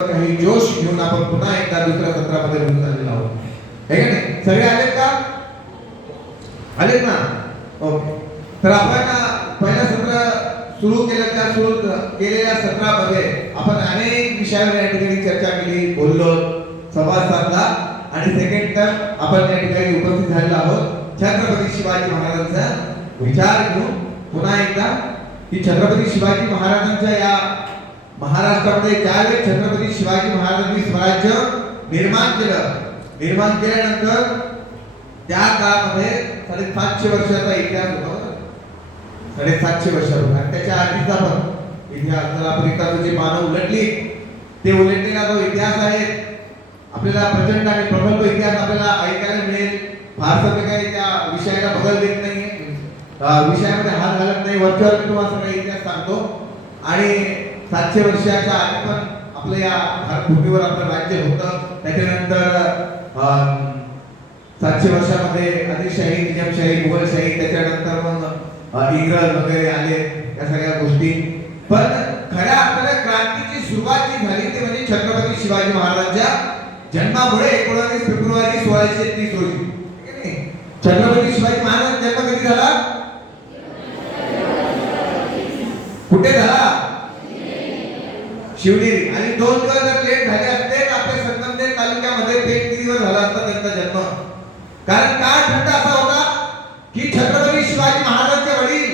काही जोश घेऊन आपण पुन्हा एकदा दुसऱ्या सत्रामध्ये रुजू झालेलो आहोत. हे का नाही? सगळे आलेत का? आलेत ना? ओके. तर आपण पहिलं सत्र सुरू केलं. त्या सुरू केलेल्या सत्रामध्ये आपण अनेक विषयावर या ठिकाणी चर्चा केली, बोललो, संवाद साधला आणि सेकंड टर्म आपण या ठिकाणी उपस्थित झालेलो आहोत. छत्रपती शिवाजी महाराजांचा विचार घेऊन पुन्हा एकदा की छत्रपती शिवाजी महाराजांच्या या महाराष्ट्रामध्ये ज्यावेळी छत्रपती शिवाजी महाराजांनी स्वराज्य निर्माण केल्यानंतर त्या काळामध्ये 750 वर्षाचा इतिहास होता. 750 वर्षाचा. त्याच्या आधीचा पण इतिहास जर आपण इतिहासाची पानं उलटली, ते उलटलेला जो इतिहास आहे आपल्याला प्रचंड आणि प्रबल इतिहास आपल्याला ऐकायला मिळेल. फारसं काही त्या विषयाला बदल देत नाही, विषयामध्ये हात घालत नाही. वरच्यावर तुम्हाला सगळा इतिहास सांगतो. आणि 700 वर्षाच्या आधी पण आपल्या या भूमीवर आपलं राज्य होतं. त्याच्यानंतर 700 वर्षामध्ये आदिलशाही, निजामशाही, मुघलशाही, त्याच्यानंतर मग इंग्रज वगैरे आले, या सगळ्या गोष्टी. पण खऱ्या अर्थाने क्रांतीची सुरुवात जी झाली ते म्हणजे छत्रपती शिवाजी महाराजांच्या जन्मामुळे 19 फेब्रुवारी 1630 रोजी. छत्रपती शिवाजी महाराजांचा जन्म कधी झाला? कुठे झाला? शिवनेरी. आणि 2 दिवस जर लेट झाले असते तर आपल्या संगमनेर तालुक्यामध्ये पेठगिरीवर झाला असता त्यांचा जन्म. कारण काळ थंड असा होता की छत्रपती शिवाजी महाराजांचे वडील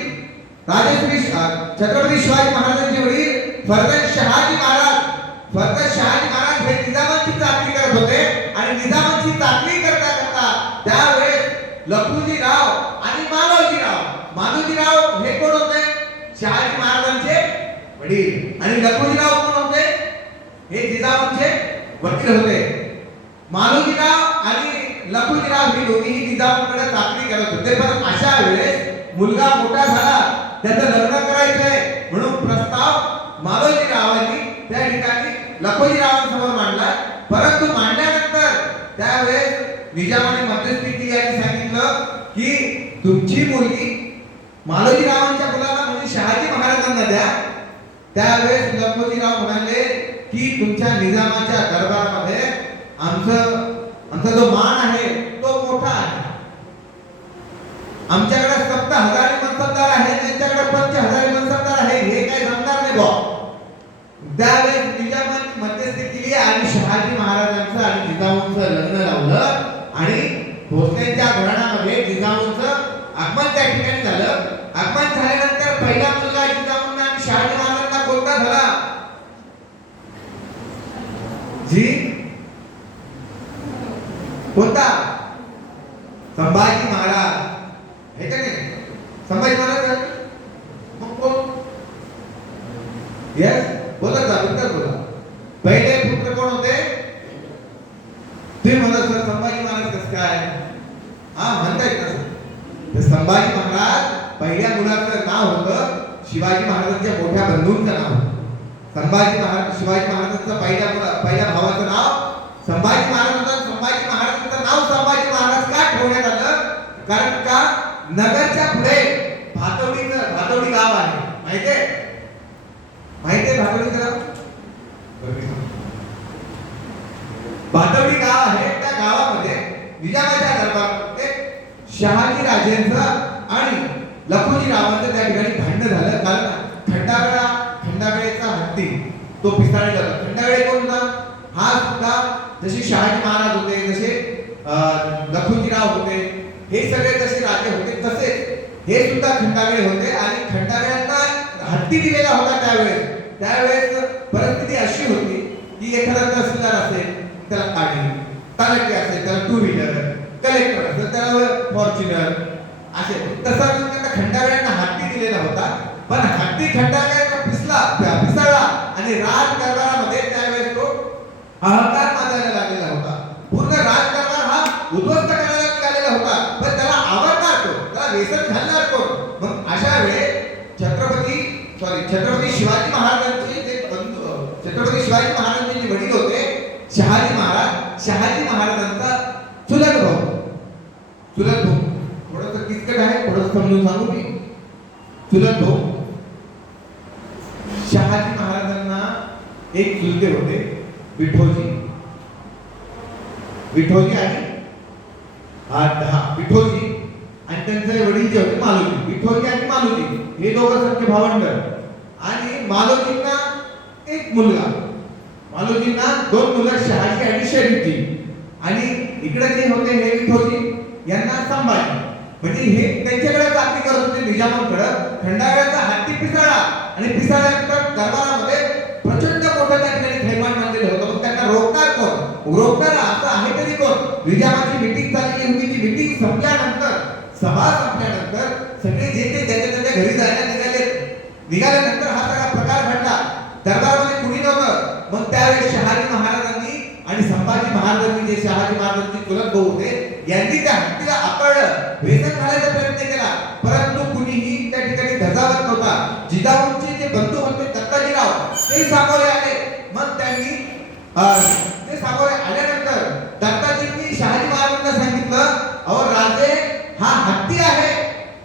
छत्रपती शिवाजी महाराजांचे वडील फर्जंद शहाजी महाराज हे निजामाची चाकरी करत होते. आणि निजामाची चाकरी करता करता त्यावेळेस लखुजीराव आणि मालोजीराव हे कोण होते? शहाजी महाराजांचे वडील. आणि लखुजीराव कोण होते? हे निजामाचे वकील होते. मालोजीराव आणि लखुजीराव हे दोन्ही निजामाकडे चाकरी करत होते. पण अशा वेळेस मुलगा मोठा झाला, त्याचं लग्न करायचंय म्हणून प्रस्ताव मालोजीरावांनी त्या ठिकाणी लखुजीरावांसमोर मांडला. परंतु मांडल्यानंतर त्यावेळेस निजामाने मध्यस्थी केली आणि सांगितलं की तुमची मुलगी मालोजीरावांच्या मुलाला म्हणजे शहाजी महाराजांना द्या. त्यावेळेस लखुजीराव म्हणाले की तुमच्या निजामाच्या दरबारामध्ये आमचा जो मान आहे तो मोठा आहे. आमच्याकडे 70,000 मनसबदार आहे, त्यांच्याकडे 50,000 मनसबदार आहे, हे काय जमणार नाही बा. त्यावेळेस निजामाने मध्यस्थी केली आणि शहाजी महाराजांचं आणि जिजाऊंचं लग्न लावलं. आणि भोसलेंच्या घराण्यामध्ये जिजाऊंचं आगमन त्या ठिकाणी झालं. आगमन झाल्यानंतर पहिला मुलगा जिजाऊंना आणि शहाजी महाराजांना कोणता झाला? जी कोणता? संभाजी महाराज. हे का नाही? संभाजी महाराज. मग कोण? यस, बोला जा, उत्तर बोला. पहिले पुत्र कोण होते? तुम्ही म्हणा सर संभाजी महाराज कसं काय? म्हणताय का? तर संभाजी महाराज पहिल्या मुलाचं नाव होतं शिवाजी महाराजांच्या मोठ्या बंधूंचं नाव. शिवाजी महाराजांचं पहिल्या भावाचं नाव संभाजी महाराज होतं. संभाजी महाराजांचं नाव संभाजी महाराज का ठेवण्यात आलं? कारण का नगरच्या पुढे भातवडी गाव आहे. माहितीये भातवडीचं गाव? भातवडी गाव आहे. त्या गावामध्ये निजामाच्या दरबारामध्ये शहाजी राजेंचं आणि लखुजीरावांचं त्या ठिकाणी भांडण झालं. कारण खंडागळेचा हत्ती तो पिसाळला गेला. खंडागळे कोण होता? हा सुद्धा जसे शहाजी महाराज होते, जसे लखुजीराव होते, हे सगळे जसे राजे होते तसेच हे सुद्धा खंडागळे होते. आणि खंडागळ्यांना हत्ती दिलेला होता. त्यावेळेस परिस्थिती अशी होती की एखादा तहसीलदार असेल त्याला गाडी, तलाठी असेल त्याला 2 व्हीलर, कलेक्टर असेल त्याला फॉर्च्युनर, असे. तसा त्यांना खंडागळ्यांना हत्ती दिलेला होता. पण हत्ती खंडागळ्यांना पिसाळला आणि राजदरबारामध्ये त्यावेळेस तो हाहाकार माजायला लागलेला होता. पूर्ण राजदरबार हा उद्ध्वस्त करायला निघालेला होता. पण त्याला आवडणार कोण? त्याला व्यसन घालणार कोण? मग अशा वेळेस छत्रपती शिवाजी महाराजांचे छत्रपती शिवाजी महाराजांचे जे वडील होते शहाजी महाराजांचा चुलत भाऊ. थोडंसं किचकट आहे, थोडंसं समजून सांगू मी. चुलत भाऊ शहाजी महाराजांना एक चुलते होते विठोजी विठोजी आणि विठोजी आणि त्यांचे वडील जे होते मालोजी. विठोजी आणि मालोजी हे दोघं सख्खे भावंड. आणि मालोजींना एक मुलगा, मालोजींना दोन मुलं, शहाजी आणि शरीफजी. आणि इकडे जे होते हे विठोजी यांना संभाजी. म्हणजे हे त्यांच्याकडे चाकरी करत होते निजामांकडे. खंडागळाचा हत्ती पिसाळा आणि पिसाळल्यानंतर दरबारामध्ये प्रचंड मोठं त्या ठिकाणी थैमान मानलेलं होतं. मग त्यांना रोखणार कोण? रोखणार असं आहे तरी कोण? निजामाची मीटिंग चालली होती. ती मीटिंग संपल्यानंतर, सभा संपल्यानंतर सगळे जे ते त्याच्या घरी जायला निघाल्यानंतर हा सगळा प्रकार घडला. दरबारामध्ये कुणी नव्हतं. मग त्यावेळेस शहाजी महाराजांनी आणि संभाजी महाराजांनी, जे शहाजी महाराजांचे चुलत भाऊ होते, यांनी त्या हत्तीला आकळलं, वेदन घालायचा प्रयत्न केला, परंतु कुणीही त्या ठिकाणी धजावत नव्हता. जिजाऊंचे जे बंधू होते दत्ताजीराव, ते सामोरे आले. मग त्यांनी ते सामोरे आल्यानंतर दत्ताजींनी शहाजी महाराजांना सांगितलं, अहो राजे, हा हत्ती आहे,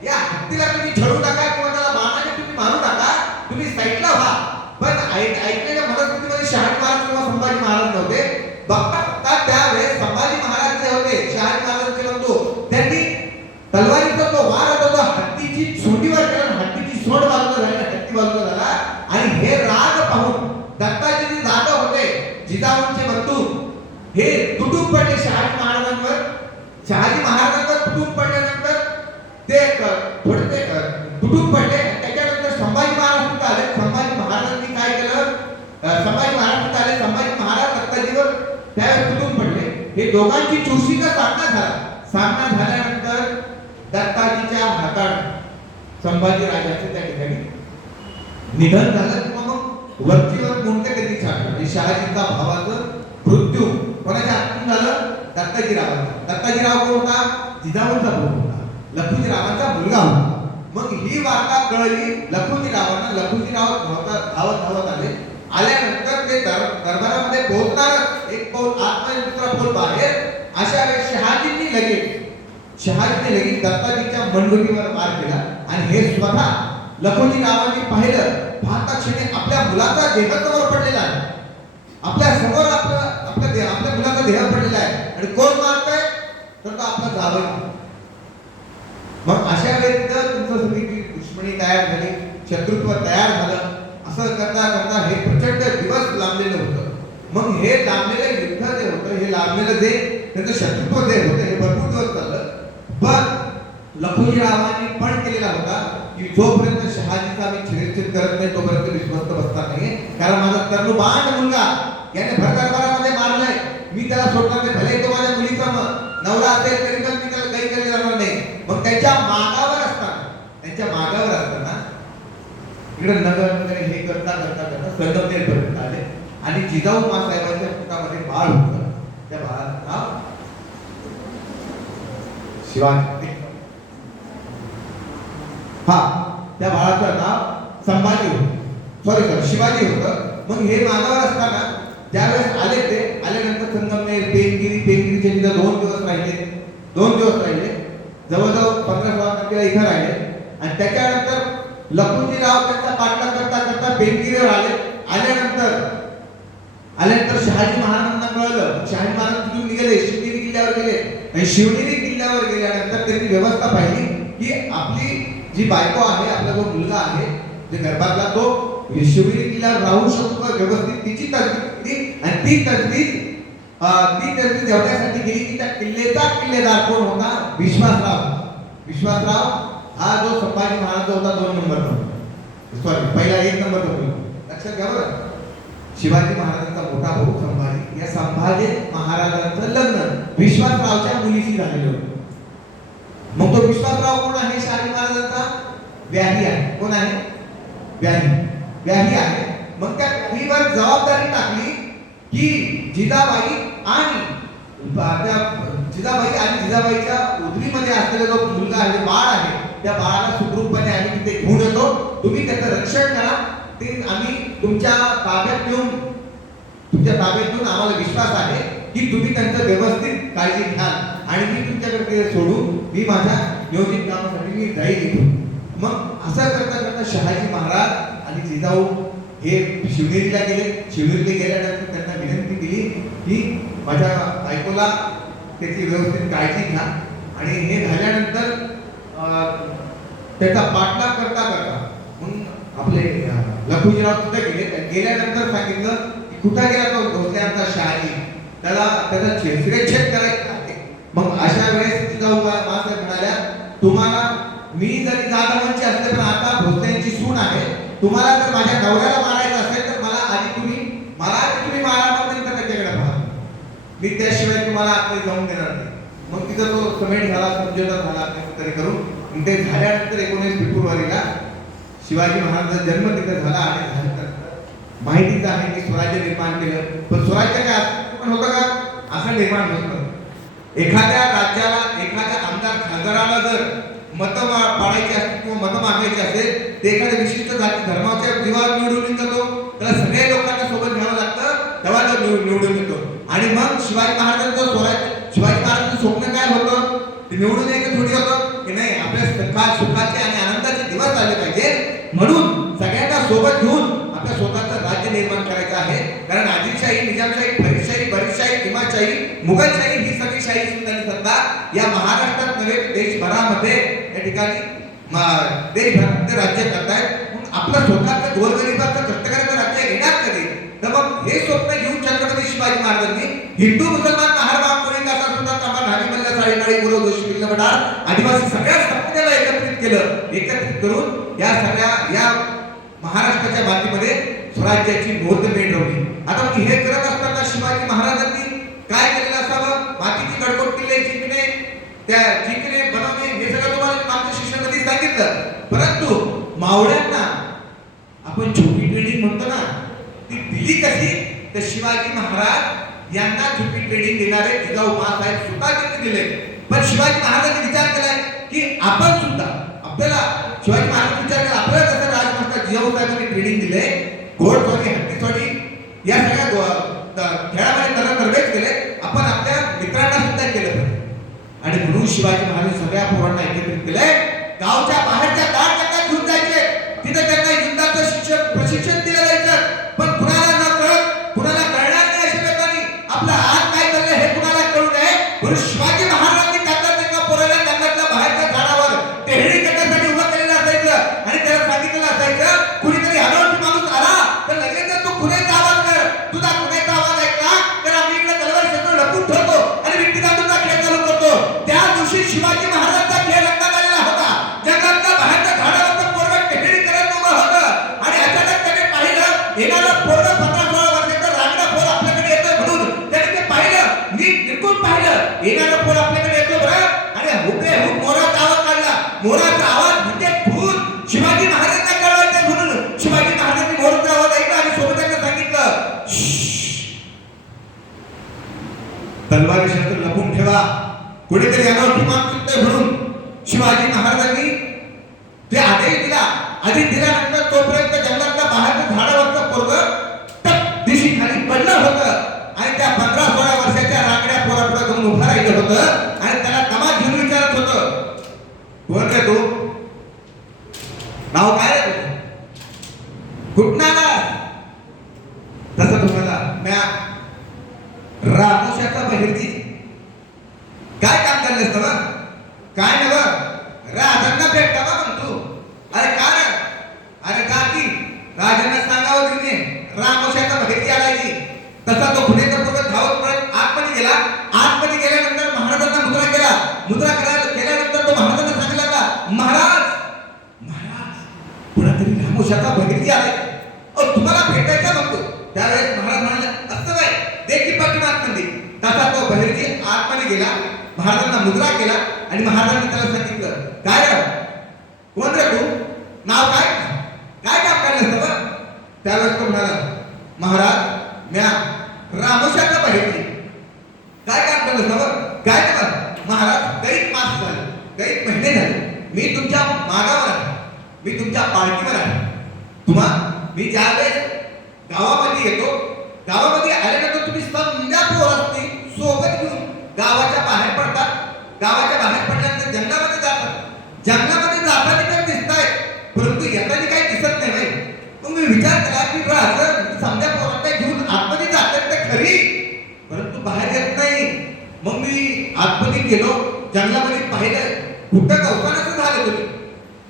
या हत्तीला तुम्ही छळू नका किंवा त्याला बाणाने तुम्ही मारू नका, तुम्ही साईडला व्हा. पण ऐकलेल्या मनस्थितीमध्ये शहाजी महाराज किंवा संभाजी महाराज नव्हते. बघता त्यावेळेस संभाजी महाराज जे होते, शहाजी महाराजांचे बंधू, त्यांनी तलवारीचा तो वार होता तो हत्तीची सोंडीवर केला. हत्तीची सोंड बाजूला झाली, हत्ती बाजूला झाला. आणि हे राग पाहून दत्ताजी जाधव होते, जिजाऊंचे बंधू, हे तुटून पडले शहाजी महाराजांवर. शहाजी महाराजांवर तुटून पडल्यानंतर ते थोडे तुटून पडले. त्याच्यानंतर संभाजी महाराज तिथे आले. संभाजी महाराजांनी काय केलं? संभाजी महाराज तिथे आले. संभाजी महाराज दत्ताजीवर त्यावेळेस तुटून पडले. हे दोघांची चुरशीचा सामना झाला. सामना झाल्यानंतर दत्ताजीच्या हातात संभाजी राजाचे त्या ठिकाणी निधन झालं किंवा मग वरचीवर कोणत्या कधी छाटलं. शहाजीचा भावाचं मृत्यू कोणाच्या हातून झालं? दत्ताजीरावांचा. दत्ताजीराव कोण होता? जिजाऊंचा भाऊ होता, लखुजीरावांचा मुलगा होता. मग ही वार्ता कळली लखुजीरावांना. लखुजीराव धावत आले. आल्यानंतर ते दरबारामध्ये पोहोचणार, एक पाऊल आत आणि दुसरा पाऊल बाहेर. अशा वेळेस शहाजींनी लगेच दत्ताजीच्या मनगटीवर वार केला. आणि हे स्वतः लखुजीरावांनी पाहिलं. पाहता क्षणी आपल्या मुलाचा देह समोर पडलेला आहे. आपल्या समोर आपल्या मुलाचा देह पडलेला आहे. आणि कोण मारतोय? तर तो आपला जावई. मग अशा वेळेस तुमचं सगळी दुश्मनी तयार झाली, शत्रुत्व तयार झालं. असं करता करता हे प्रचंड दिवस लांबलेलं होतं. मग हे लांबलेलं युद्ध जे होतं, हे लांबलेलं जे त्याचं शत्रुत्व जे होतं, हे भरपूर दिवस चाललं. पण लखुजीरावांनी पण केलेला होता की जोपर्यंत शहाजीचा मी छेडछाड करत नाही तोपर्यंत विश्वस्त बसणार नाही. कारण माझा तरुबांड मुलगा याने भर दरबारामध्ये मारलाय, मी त्याला सोडणार नाही. भले तो माझ्या मुलीचा नवरा असेल तरी पण मी त्याला काही केले जाणार नाही. मग त्यांच्या मागावर असताना इकडे नगर वगैरे हे करता संगमनेर पर्यंत आले. आणि जिजाऊ मासाहेबांच्या पोटामध्ये बाळ होतं. त्या बाळाचं नाव शिवाजी. त्या बाळाचं नाव संभाजी होतं, शिवाजी होतं. मग हे मागावर असताना ज्यावेळेस आले, ते आल्यानंतर संगमनेर, पेमगिरीच्या तिथं 2 दिवस राहिले. जवळजवळ 15-16 तारखेला इथं राहिले. आणि त्याच्यानंतर लखुजीराव त्यांचा पाठलाग करता करता पेमगिरीवर आले. आल्यानंतर शहाजी महाराजांना कळलं. शहाजी महाराज तिथून निघाले, शिवनेरी किल्ल्यावर गेले. आणि शिवनेरी किल्ल्यावर गेल्यानंतर त्यांनी व्यवस्था पाहिली की आपली जी बायको आहे, आपला जो मुलगा आहे, जे गर्भातला, तो शिवनेरी किल्ल्यावर राहू शकतो व्यवस्थित. तिची तजवीज केली. आणि ती तजवीज एवढ्यासाठी गेली की त्या किल्ल्याचा किल्लेदार कोण होता? विश्वासराव हा जो संभाजी महाराज होता 2 नंबरचा, पहिला 1 नंबरचा मुलगा. लक्षात घ्या बरं. शिवाजी महाराजांचा मोठा भाऊ संभाजी, या संभाजी महाराजांचं लग्न विश्वासरावच्या मुलीशी झालेलं होतं. मग तो विश्वासराव कोण आहे? शहाजी महाराजांचा व्याही आहे. कोण आहे? व्याही आहे. मग त्या व्याहीवर जबाबदारी टाकली की जिजाबाई आणि जिजाबाईच्या उदरीमध्ये असलेला जो मुलगा आहे, बाळ आहे, त्या बाळाला सुखरूपपणे आम्ही तिथे घेऊन येतो. तुम्ही त्याचं रक्षण करा. ते आम्ही तुमच्या ताब्यात देऊन आम्हाला विश्वास आहे की तुम्ही त्यांचं व्यवस्थित काळजी घ्याल. आणि मी तुमच्याकडे सोडून मी माझ्या नियोजित कामासाठी मी जाईल इथून. मग असं करता करता शहाजी महाराज आणि जिजाऊ हे शिवनेरीला गेले. शिवनेरीला गेल्यानंतर त्यांना विनंती केली माझ्या बायकोला त्याची व्यवस्थित काळजी घ्या आणि हे झाल्यानंतर त्याचा पाठलाग करता करता मग आपले लखुजीराव तिथे गेले. गेल्यानंतर सांगितलं की कुठं गेला तो भोसल्यांचा शहाजी, त्याला त्याचा शिरच्छेद करायचा आहे. मग अशा वेळेस जिजाऊ मासाहेब म्हणाल्या, तुम्हाला मी जरी जाधवांची असले पण आता भोसल्यांची सून आहे, तुम्हाला जर माझ्या नवऱ्याला मारायचं असेल तर मला आधी तुम्ही मारा, मग नंतर त्याच्याकडे पहा, मी त्याशिवाय तुम्हाला आतमध्ये जाऊन देणार नाही. मग तिथं तो समेट झाला, समझोता झाला तरी करून ते झाल्यानंतर 19 फेब्रुवारीला शिवाजी महाराजांचा जन्म तिथे झाला. आणि झाल्यानंतर माहितीच आहे की स्वराज्य निर्माण केलं. पण स्वराज्य काय पण होतं का? असं निर्माण होत नव्हतं. एखाद्या राज्याला एखाद्या आमदार खासदाराला जर मतं पाडायची असतील किंवा मतं मागायची असेल ते एखाद्या विशिष्ट जाती धर्माच्या जीवावर निवडून येतो, त्याला सगळ्या लोकांना सोबत घ्यावं लागतं, तेव्हा तो निवडून येतो. आणि मग शिवाजी महाराजांचं स्वराज्य, शिवाजी महाराजांचं स्वप्न काय होतं? ते निवडून यायचं थोडी होतं की नाही, आपल्या सुखाचे आणि आनंदाचे दिवस आले पाहिजे म्हणून सगळ्यांना सोबत घेऊन आपल्या स्वतःचं राज्य निर्माण करायचं आहे. कारण आदिलशाही, निजामशाही, फरीदशाही, बरीदशाही, इमामशाही, मुघलशाही ही सगळी शाही सुद्धा सत्ता या महाराष्ट्रात नव्हे देशभरामध्ये या ठिकाणी देशभरामध्ये राज्य करतायत. आपलं स्वतःचं गोरगरिबाचं कष्टकऱ्याचं राज्य घेणार कधी? तर मग हे स्वप्न घेऊन छत्रपती शिवाजी महाराजांनी हिंदू मुसलमान महारबाग कोणी कासा सुद्धा कामा ढाली मल्ला साडेकाळी गुरु दोषी पिल्ल बडार आदिवासी सगळ्या संप्रदायाला एकत्रित केलं. एकत्रित करून या सगळ्या या महाराष्ट्राच्या मातीमध्ये स्वराज्याची नोंदणी ठेवली. आता हे करत असताना शिवाजी महाराजांनी काय केलेलं असावं? मातीची गडकोट किल्ले जिंकणे, त्या जिंकणे बनवणे हे सगळं तुम्हाला मागच्या शिक्षणामध्ये सांगितलं. परंतु मावळ्यांना आपण छोटी ट्रेनिंग म्हणतो ना, ती दिली कशी? तर शिवाजी महाराज यांना छोटी ट्रेनिंग देणारे जिजाऊ मासाहेब सुद्धा त्यांनी दिले. पण शिवाजी महाराजांनी विचार केलाय की आपण सुद्धा आपल्याला शिवाजी महाराज विचार केला आपल्याला कसं राजमास्टर जिजाऊ साहेबांनी ट्रेनिंग दिले, घोडस्वारी, हत्तीस्वारी या सगळ्या खेळामध्ये त्यांना तरबेज केले, आपण आपल्या मित्रांना सुद्धा केलं पाहिजे. आणि म्हणून शिवाजी महाराज सगळ्या पोरांना एकत्रित केले. गावच्या बाहेरच्या दार जगात घेऊन जायचे, तिथे त्यांना युद्धाचं प्रशिक्षण दिलं जायचं. पण कुणाला न कळत, कुणाला कळणार नाही अशा लोकांनी आपला हात काय चाललंय हे कुणाला कळू नये म्हणून शिवाजी महाराजांनी त्या पोराला जंगलातल्या बाहेरच्या झाडावर टेहळी करण्यासाठी उभं केलेलं असायचं. आणि त्याला सांगितलेलं असायचं, कुणीतरी अनोळखी माणूस आला तर लगेच तू खुनेचा आवाज कर. तुझा खुनेचा आवाज ऐकला तर आम्ही इकडे तलवार शेतात लपून ठेवतो आणि विट्टीदांडूचा खेळ चालू करतो. त्या दिवशी शिवाजी महाराजांचा खेळ रंगात आलेला होता. जंगलातल्या बाहेरच्या झाडावरचं पोरगं टेहळी करत उभं होतं आणि अचानक त्याने पाहिलं येणारं पोरगं 15-16 वर्षाचं रांगडा पोर आपल्याकडे येतोय म्हणून त्याने ते पाहिलं, नीट निरखून पाहिलं. येणारं पोर आपल्याकडे येतो बरं आणि हुबेहूब मोराचा आवाज काढला. मोराचा आवाज म्हणजे खून. शिवाजी महाराजांना कळवायचं म्हणून शिवाजी महाराजांनी मोराचा आवाज ऐकला आणि सोबत त्यांना सांगितलं, तलवारी शस्त्र लपून ठेवा, कुणीतरी अनोळखी माणूस म्हणून शिवाजी महाराजांनी ते आदेश दिला. आदेश दिल्यानंतर तोपर्यंत जंगलातल्या बाहेरच्या झाडावरचं पोरगं दिशी खाली पडलं होतं आणि त्या 15-16 वर्षाच्या रांगड्या पोरापुढे जाऊन उभं राहिलं होतं आणि त्याला तमाश घेऊन विचारत होतं, कोण रे तू? नाव काय रे तुझं? कुठं आला? तसं तुम्हाला म्या रामोशाचा बहिर्जी. काय काम करलेस ना? काय नव राजांना भेटता का म्हणतो? अरे का रे? अरे का की राजांना सांगावं तिने रामोशाचा बहिर्जी आलाय. तसा तो खुनेचा पोरगा धावत पळत आतमध्ये गेला. आतमध्ये गेल्यानंतर महाराजांना मुद्रा केला. मुद्रा केल्यानंतर तो महाराजांना सांगितला का महाराज कुणातरी रामोशाचा बहिर्जी आलाय, तुम्हाला भेटायचा म्हणतो. त्यावेळेस महाराज म्हणाले असं काय देखील पाठीमागमध्ये. तसा तो बहिर्जी आतमध्ये गेला, महाराजांना मुद्रा केला आणि महाराजांनी त्याला सांगितलं, काय रे कोण रे तू? नाव काय? काय काम करण्यास बघ? त्यावेळेस तो म्हणाला, महाराज म्या रामोशाचा बहिर्जी. काय काम करण्यास बघ? काय बघ महाराज, कैक मास झाले, कैक महिने झाले मी तुमच्या मागावर आहे, मी तुमच्या पार्टीवर आहे. मी ज्यावेळेस गावामध्ये येतो, गावामध्ये आल्यानंतर तुम्ही समजा पोरांनी सोबत घेऊन गावाच्या बाहेर पडतात. गावाच्या बाहेर पडल्यानंतर जंगलामध्ये जातात. जंगलामध्ये जाताना तर दिसताय परंतु येताना काही दिसत नाही भाई. मग मी विचार केला की असं समजा पोरांना घेऊन आतमध्ये जातात तर खरी, परंतु बाहेर येत नाही. मग मी आतमध्ये गेलो, जंगलामध्ये पाहिलं, कुठं गवतानाचं झालं तुम्ही,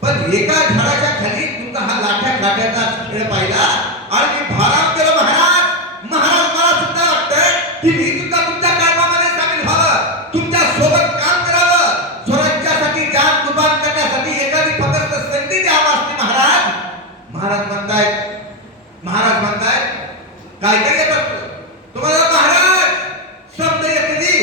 पण एका झाडाच्या खाली तुमचा हा लाठ्या काट्याचा खेळ पाहिला आणि मी भाराव केलं. महाराज महाराज मला सुद्धा वाटतंय की मी सुद्धा तुमच्या कामामध्ये सामील व्हावं, तुमच्या सोबत काम करावं, स्वराज्यासाठी जान कुर्बान करण्यासाठी एखादी फक्त संधी द्यावा असते. महाराज महाराज म्हणतायत काय काय येत असतं तुम्हाला. महाराज शब्द येते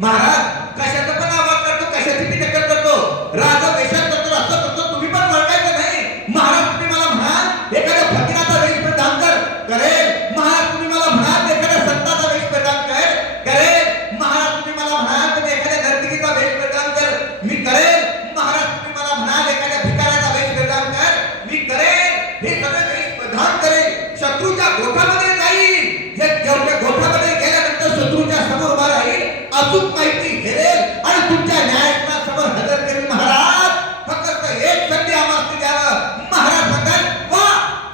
महाराज, कशाचा पण आवाज करतो, कशाची मी नकल करतो, राजा वेशात करतो, असं करतो, तुम्ही पण ओळखायचं नाही. महाराज तुम्ही मला म्हणाल एखाद्या फकीराचा वेश परिधान करेल, महाराज तुम्ही मला म्हणाल एखाद्या संताचा वेश परिधान करेल, महाराज तुम्ही मला म्हणाल एखाद्या नर्तकीचा वेश परिधान मी करेल, महाराज तुम्ही मला म्हणाल एखाद्या भिकाऱ्याचा वेश परिधान मी करेल, हे सगळं वेश परिधान करेल, शत्रूच्या गोठामध्ये जाईल, हे जेवढ्या गोठामध्ये गेल्यानंतर शत्रूच्या समोर उभा राहील, अचूक माहिती घेईल आणि तुमच्या न्यायासनासमोर हजर करेल. महाराज फक्त एक संधी आम्हाला द्यावं. महाराज म्हणतात वा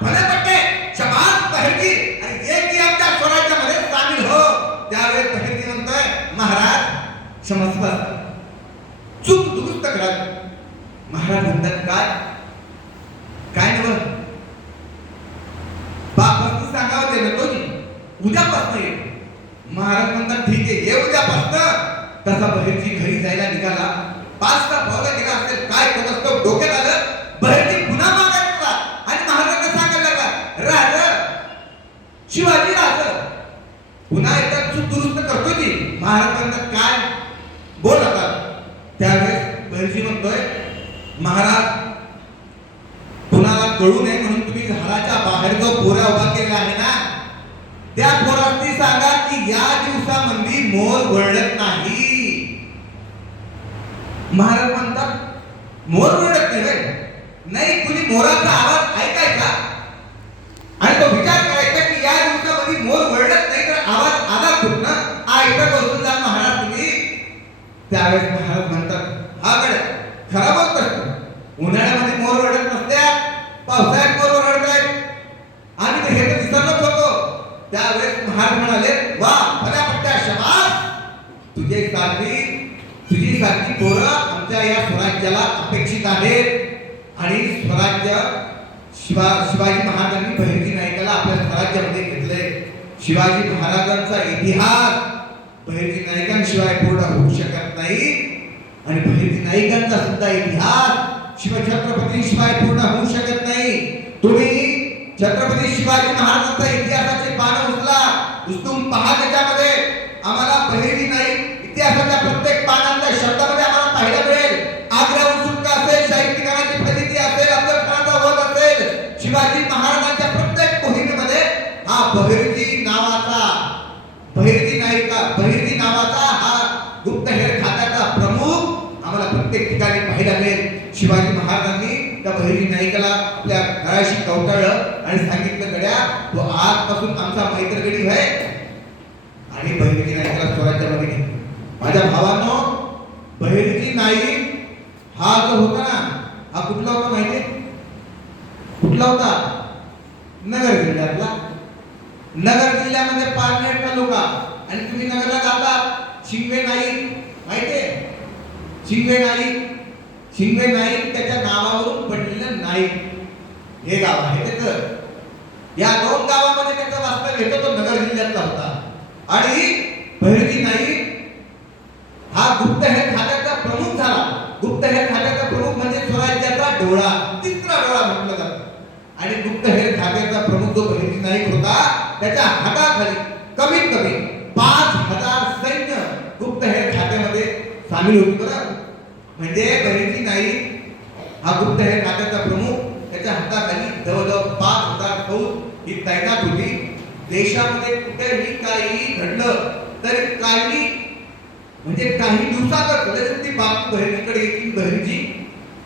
भले पट्टे शबास बहिरजी, आणि एक आमच्या स्वराज्यामध्ये सामील हो. त्यावेळेस बहिरजी म्हणतोय महाराज क्षमस्व, चूक दुरुस्त करा. महाराज म्हणतात काय नव बापासून सांगावं ते नको उद्यापासून ये. महाराज म्हणतात ठीक आहे ये उद्यापासून. तसा बहिरजी घरी जायला निघाला, 5 पावलं गेला असेल, काय होत असतं डोक्यात आलं. बहिरजी पुन्हा मागायला आणि महाराजांना सांगायला लागला राज शिवाजी राज पुन्हा एकदा चूक दुरुस्त करतो ती. महाराज म्हणतात काय बोल आता. त्यावेळेस बहिरजी म्हणतोय महाराज कुणाला कळू नये म्हणून तुम्ही झाडाच्या बाहेर जो पोरा उभा केला आहे ना, त्या पोरांनी सांगा की या दिवसामध्ये मोर वळत नाही. महाराज म्हणतात मोर वळत नाही, कुणी मोराचा आवाज ऐकायचा आणि तो विचार करायचा की या दिवसामध्ये मोर वळत नाही तर आवाज आला कुठनं, ऐकत बसून जा महाराज तुम्ही. त्यावेळेस महाराज म्हणतात हा गड खरा बोलतोस, उन्हाळ्यामध्ये मोर वळत नसत्या, पावसाळ्यात मोर वळतायत आणि हे तर विसरलोच होतो. त्यावेळेस महाराज म्हणाले वा भल्या पट्ट्या शबास, तुझी सारखी पोरं आमच्या या स्वराज्याला अपेक्षित आहेत आणि स्वराज्य शिवाजी महाराजांनी बहिरजी नाईकाला आपल्या स्वराज्यामध्ये घेतले. शिवाजी महाराजांचा इतिहास बहिरजी नाईकांशिवाय पूर्ण होऊ शकत नाही आणि बहिरजी नाईकांचा सुद्धा इतिहास शिवछत्रपती शिवाय पूर्ण होऊ शकत नाही. तुम्ही छत्रपती शिवाजी महाराजांचा इतिहासाचे पानं उचलून पहा, त्याच्यामध्ये आम्हाला बहिरजी नाईक इतिहासाच्या प्रत्येक पानांच्या शब्दामध्ये आम्हाला पाहायला मिळेल. आग्र्याहून सुटका असेल, शाही ठिकाणाची फजिती असेल, अफजल खानाचा वध असेल, शिवाजी महाराजांच्या प्रत्येक मोहिमेमध्ये हा बहिरजी नावाचा हा गुप्तहेर खात्याचा प्रमुख आम्हाला प्रत्येक ठिकाणी पाहायला मिळेल. शिवाजी महाराजांनी त्या बहिरजी नाईकाला आपल्या गळ्याशी कवटाळलं आणि सांगितलं गड्या तो आजपासून आमचा मैत्रगडी आहे आणि बहिरजी नाईकाला स्वराज्यामध्ये घेतलं. माझ्या भावांनो बहिरजी नाईक हा जो होता ना, हा कुठला होता माहिती, कुठला होता, नगर जिल्ह्यातला. नगर जिल्ह्यामध्ये पारनेर तालुका आणि तुम्ही नगरला जाता, शिंगवे नाईक माहितीये, शिंगवे नाईक त्याच्या नावावरून पडलेलं नाईक हे गाव आहे त्याचं. या 2 गावामध्ये त्याचा वास्तव्य येतो, तो नगर जिल्ह्यातला होता. आणि बहिरजी नाईक हा गुप्तहेर खात्याचा प्रमुख झाला. गुप्तहेर खात्याचा प्रमुख म्हणजे स्वराज्याचा डोळा, तिसरा डोळा म्हटलं जातं. आणि गुप्तहेर खात्याचा प्रमुख जो बहिरजी नाईक होता त्याच्या हाताखाली कमीत कमी 5000 सैन्य गुप्तहेर खात्यामध्ये सामील होती. बरं म्हणजे बहिरजी नाईक हा गुप्तहेर खात्याचा प्रमुख, त्याच्या हाताखाली जवळजवळ 5000 फौज ही तैनात होती. देशामध्ये कुठेही काही घडलं तर काही दिवसातच लगेच ती बातमी बहिरजीकडे येतील, बहिरजी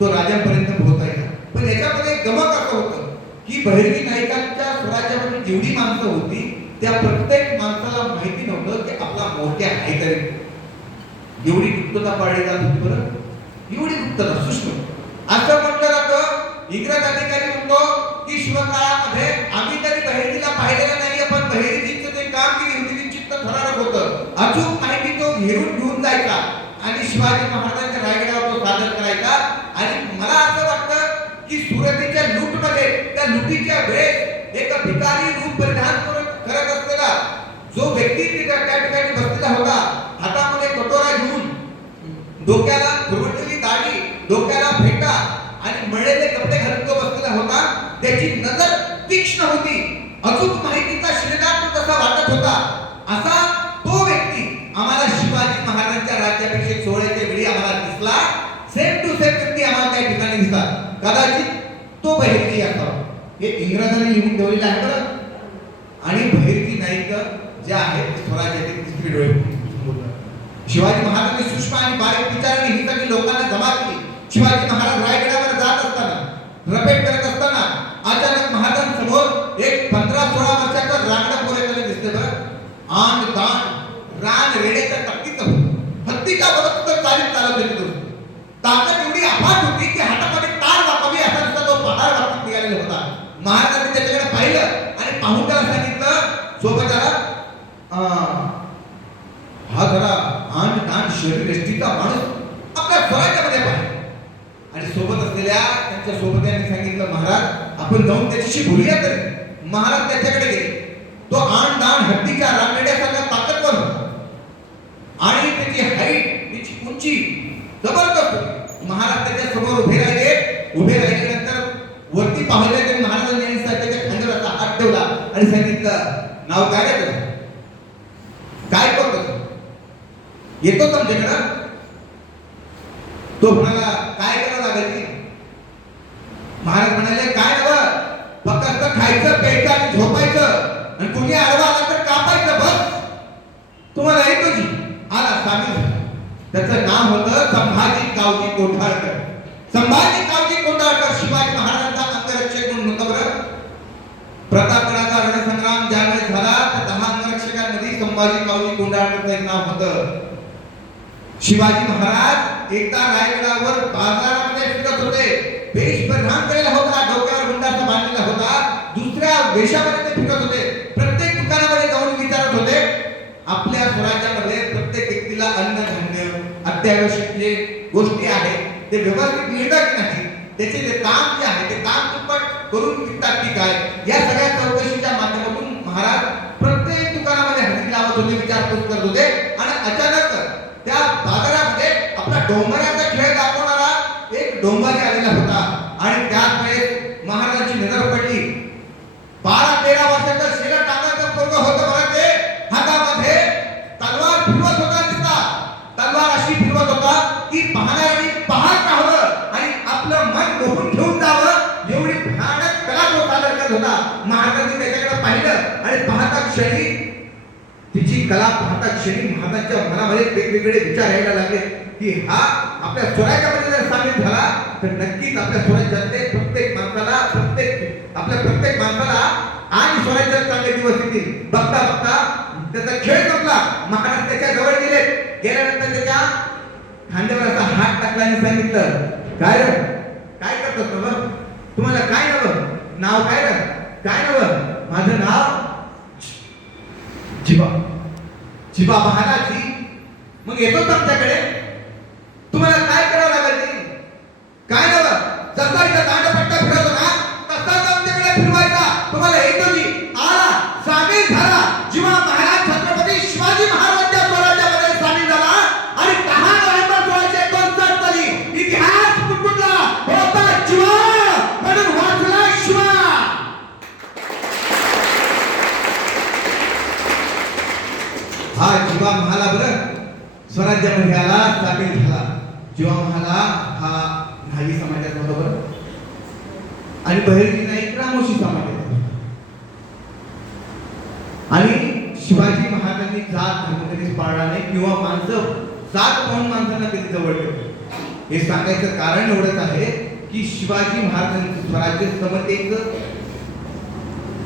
तो राजापर्यंत पोहोचायचा. पण याच्यामध्ये गमक असं होतं की बहिरजी नाईकांच्या स्वराज्यामध्ये जेवढी माणसं होती त्या प्रत्येक माणसाला माहिती नव्हतं की आपला मोठ्या आहे तरी. एवढी गुप्तता पाळली जात होती. बरं एवढी गुप्तता सूक्ष्म. असं म्हटलं जातं, इंग्रज अधिकारी म्हणतो की शिवकाळामध्ये आम्ही तरी बहिरजीला पाहिलेलं नाहीये, पण बहिरजीचं ते कामगिरी होती निश्चित थरारक होतं. अचूक माहिती तो घेऊन जायचा आणि शिवाजी महाराजांच्या रायगडावर तो सादर करायचा. आणि मला असं वाटतं की सुरतेच्या लूटमध्ये त्या लुटीच्या वेळेस एक भिकारी रूप परिधान करत असलेला जो व्यक्ती त्या ठिकाणी बसलेला होता, हातामध्ये कटोरा घेऊन, डोक्याला खुरवलेली दाढी, डोक्याला फेटा आणि मळलेले कपडे घालून तो बसलेला होता, त्याची नजर तीक्ष्ण होती. अचूक माहितीचा शिरदार तो तसा वाटत होता. असा तो व्यक्ती आम्हाला शिवाजी महाराजांच्या राज्याभिषेक सोहळ्याच्या वेळी आम्हाला दिसला. सेम टू सेम व्यक्ती आम्हाला त्या ठिकाणी दिसतात. कदाचित तो बहिर्जी असावा. हे इंग्रजांनी लिहून ठेवलेलं आहे बरं. आणि बहिर्जी नाईक जे आहेत स्वराज्यातील तिसरी डोळे. शिवाजी महाराजांनी सूक्ष्म आणि बारीक विचाराने ही सगळी लोकांना जमा केली. शिवाजी महाराज रायगडावर जात असताना, रपेट करत असताना अचानक महाराजांसमोर एक 15-16 वर्षाचा रांगडा पोरेकडे दिसते बरं. आंड दांड रान रेड्याच्या टक्कीचं हत्तीच्या बरोबर चालत येत होतो. ताकद एवढी अफाट होती की हातामध्ये तार वाकावी असा नुसता तो पहाड वापरून निघालेला होता. महाराजांनी त्याच्याकडे पाहिलं आणि पाहून त्याला सांगितलं सोबताला, हा जरा आंड दांड शरीर एष्टीचा माणूस आपल्या स्वराज्यामध्ये पाहिजे. आणि सोबत असलेल्या त्यांच्या सोबत्यांनी सांगितलं, महाराज आपण जाऊन त्याच्याशी बोलूया तरी. महाराज त्याच्याकडे गेले. तो आण दाण हत्तीच्या रानड्यासारखा ताकदवर होता आणि त्याची हाईट, त्याची उंची जबरदस्त होती. महाराज त्याच्या समोर उभे राहिल्यानंतर वरती पाहिलं तर महाराजांनी त्याच्या खांद्यावर असा हात ठेवला आणि सांगितलं, नाव काय आहे तुझं? काय करतो? येतो तुमच्याकडं? तो म्हणाला, काय करावं लागेल? महाराज म्हणाले, काय नवं, फक्त खायचं, प्यायचं आणि झोपायचं आणि कुणी आडवा आला तर कापायचं बस. तुम्हाला येतो जी आला सामील. त्याचं नाव होतं संभाजी कावजी कोठाळकर. संभाजी कावजी कोठाळकर शिवाजी महाराजांचा अंगरक्षक म्हणून होता बरं. प्रतापगडाचा रणसंग्राम ज्यावेळेस झाला तर 10 अंगरक्षकांमध्ये संभाजी कावजी कोठाळकरचं एक नाव होतं. शिवाजी महाराज एकदा रायगडावर बाजारामध्ये फिरत होते. वेश परिधान केलेला होता, डोक्यावर गुंडाचा बांधलेला होता, दुसऱ्या वेशामध्ये ते फिरत होते. प्रत्येक दुकानामध्ये जाऊन विचारत होते, आपल्या स्वराज्यामध्ये प्रत्येक व्यक्तीला अन्नधान्य, अत्यावश्यक जे गोष्टी आहेत ते व्यवस्थित मिळतात की नाही, त्याचे जे काम जे आहे ते काम दुप्पट करून विकतात की काय, या सगळ्या चौकशीच्या माध्यमातून महाराज प्रत्येक दुकानामध्ये हजेरी लावत होते, विचारपूस करत होते. आणि अचानक त्या बाजारामध्ये आपला डोंगराचा खेळ दाखवणारा एक डोंगरी आलेला होता. आणि त्याच वेळेस महाराजांची नजर पडली. 12-13 वर्षाचा शिरा टाकाचा पोरगा होता बरं. ते हातामध्ये तलवार फिरवत होता. दिसता तलवार अशी फिरवत होता की पाहणाऱ्यांनी पाहत राहावं आणि आपलं मन मोहून ठेवून जावं एवढी भयानक कला तो सादर करत होता. महाराजांनी त्याच्याकडे पाहिलं आणि पाहता क्षणी तिची कला पाहता क्षणी महाराजांच्या मनामध्ये वेगवेगळे विचार यायला लागले की हा आपल्या स्वराज्यामध्ये जर सामील झाला तर नक्कीच आपल्या स्वराज्यातले प्रत्येक माणसाला आणि स्वराज्यात चांगले दिवस येतील. बघता बघता त्याचा खेळ संपला. महाराज त्याच्या जवळ गेले. गेल्यानंतर त्याच्या खांद्यावर असा हात टाकला आणि सांगितलं, काय रे, काय करतोस नवं? तुम्हाला काय नवं? नाव काय रे? काय नवं? माझं नाव जिबा. जिबा महाराजी. मग येतो तुमच्याकडे. तुम्हाला काय करावं लागेल? काय नवं? जसा इथं दांडपट्टा फिरवतो ना तसा तुमच्याकडे फिरवायचा. तुम्हाला येतो जी आला, सामील झाला. जिबा महाराज छत्रपती शिवाजी महाराजांच्या स्वराज्यामध्ये सामील झाला आणि 10 नोव्हेंबर 1659 साली इतिहास पुटपुटला. होता जिवा म्हणून वाचला शिवा. हा जिवा महाला बरं स्वराज्यामध्ये आला, सामील झाला. जिवा महाला हा न्हावी समाजात होता बरं. आणि बहिर्जी नाईक रामोशी समाजात होता. आणि शिवाजी महाराजांनी जात धर्म कधीच पाळला नाही किंवा माणसं जात पाहून माणसांना कधी जवळ ठेवलं. हे सांगायचं कारण एवढंच आहे की शिवाजी महाराजांचं स्वराज्य समतेचं,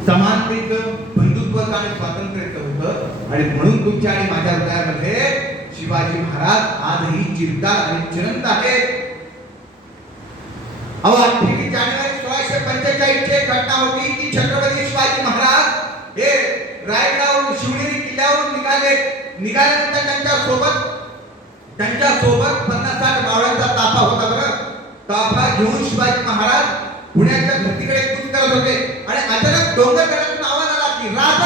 समानतेचं, बंधुत्वाचं आणि स्वातंत्र्याचं होतं. आणि म्हणून तुमच्या आणि माझ्या हृदयामध्ये शिवाजी महाराज आजही जिवंत आणि जिवंत आहेत. 28 जानेवारी 1645 ची घटना होती की छत्रपती शिवाजी महाराज हे रायगडावरून शिवनेरी किल्ल्यावरून निघाले. निघाले. निघाल्यानंतर त्यांच्या सोबत 50-60 मावळ्यांचा ताफा होता बरं. ताफा घेऊन शिवाजी महाराज पुण्याच्या धर्तीकडे कूच करत होते आणि अचानक डोंगरकड्यातून आवाज आला की राज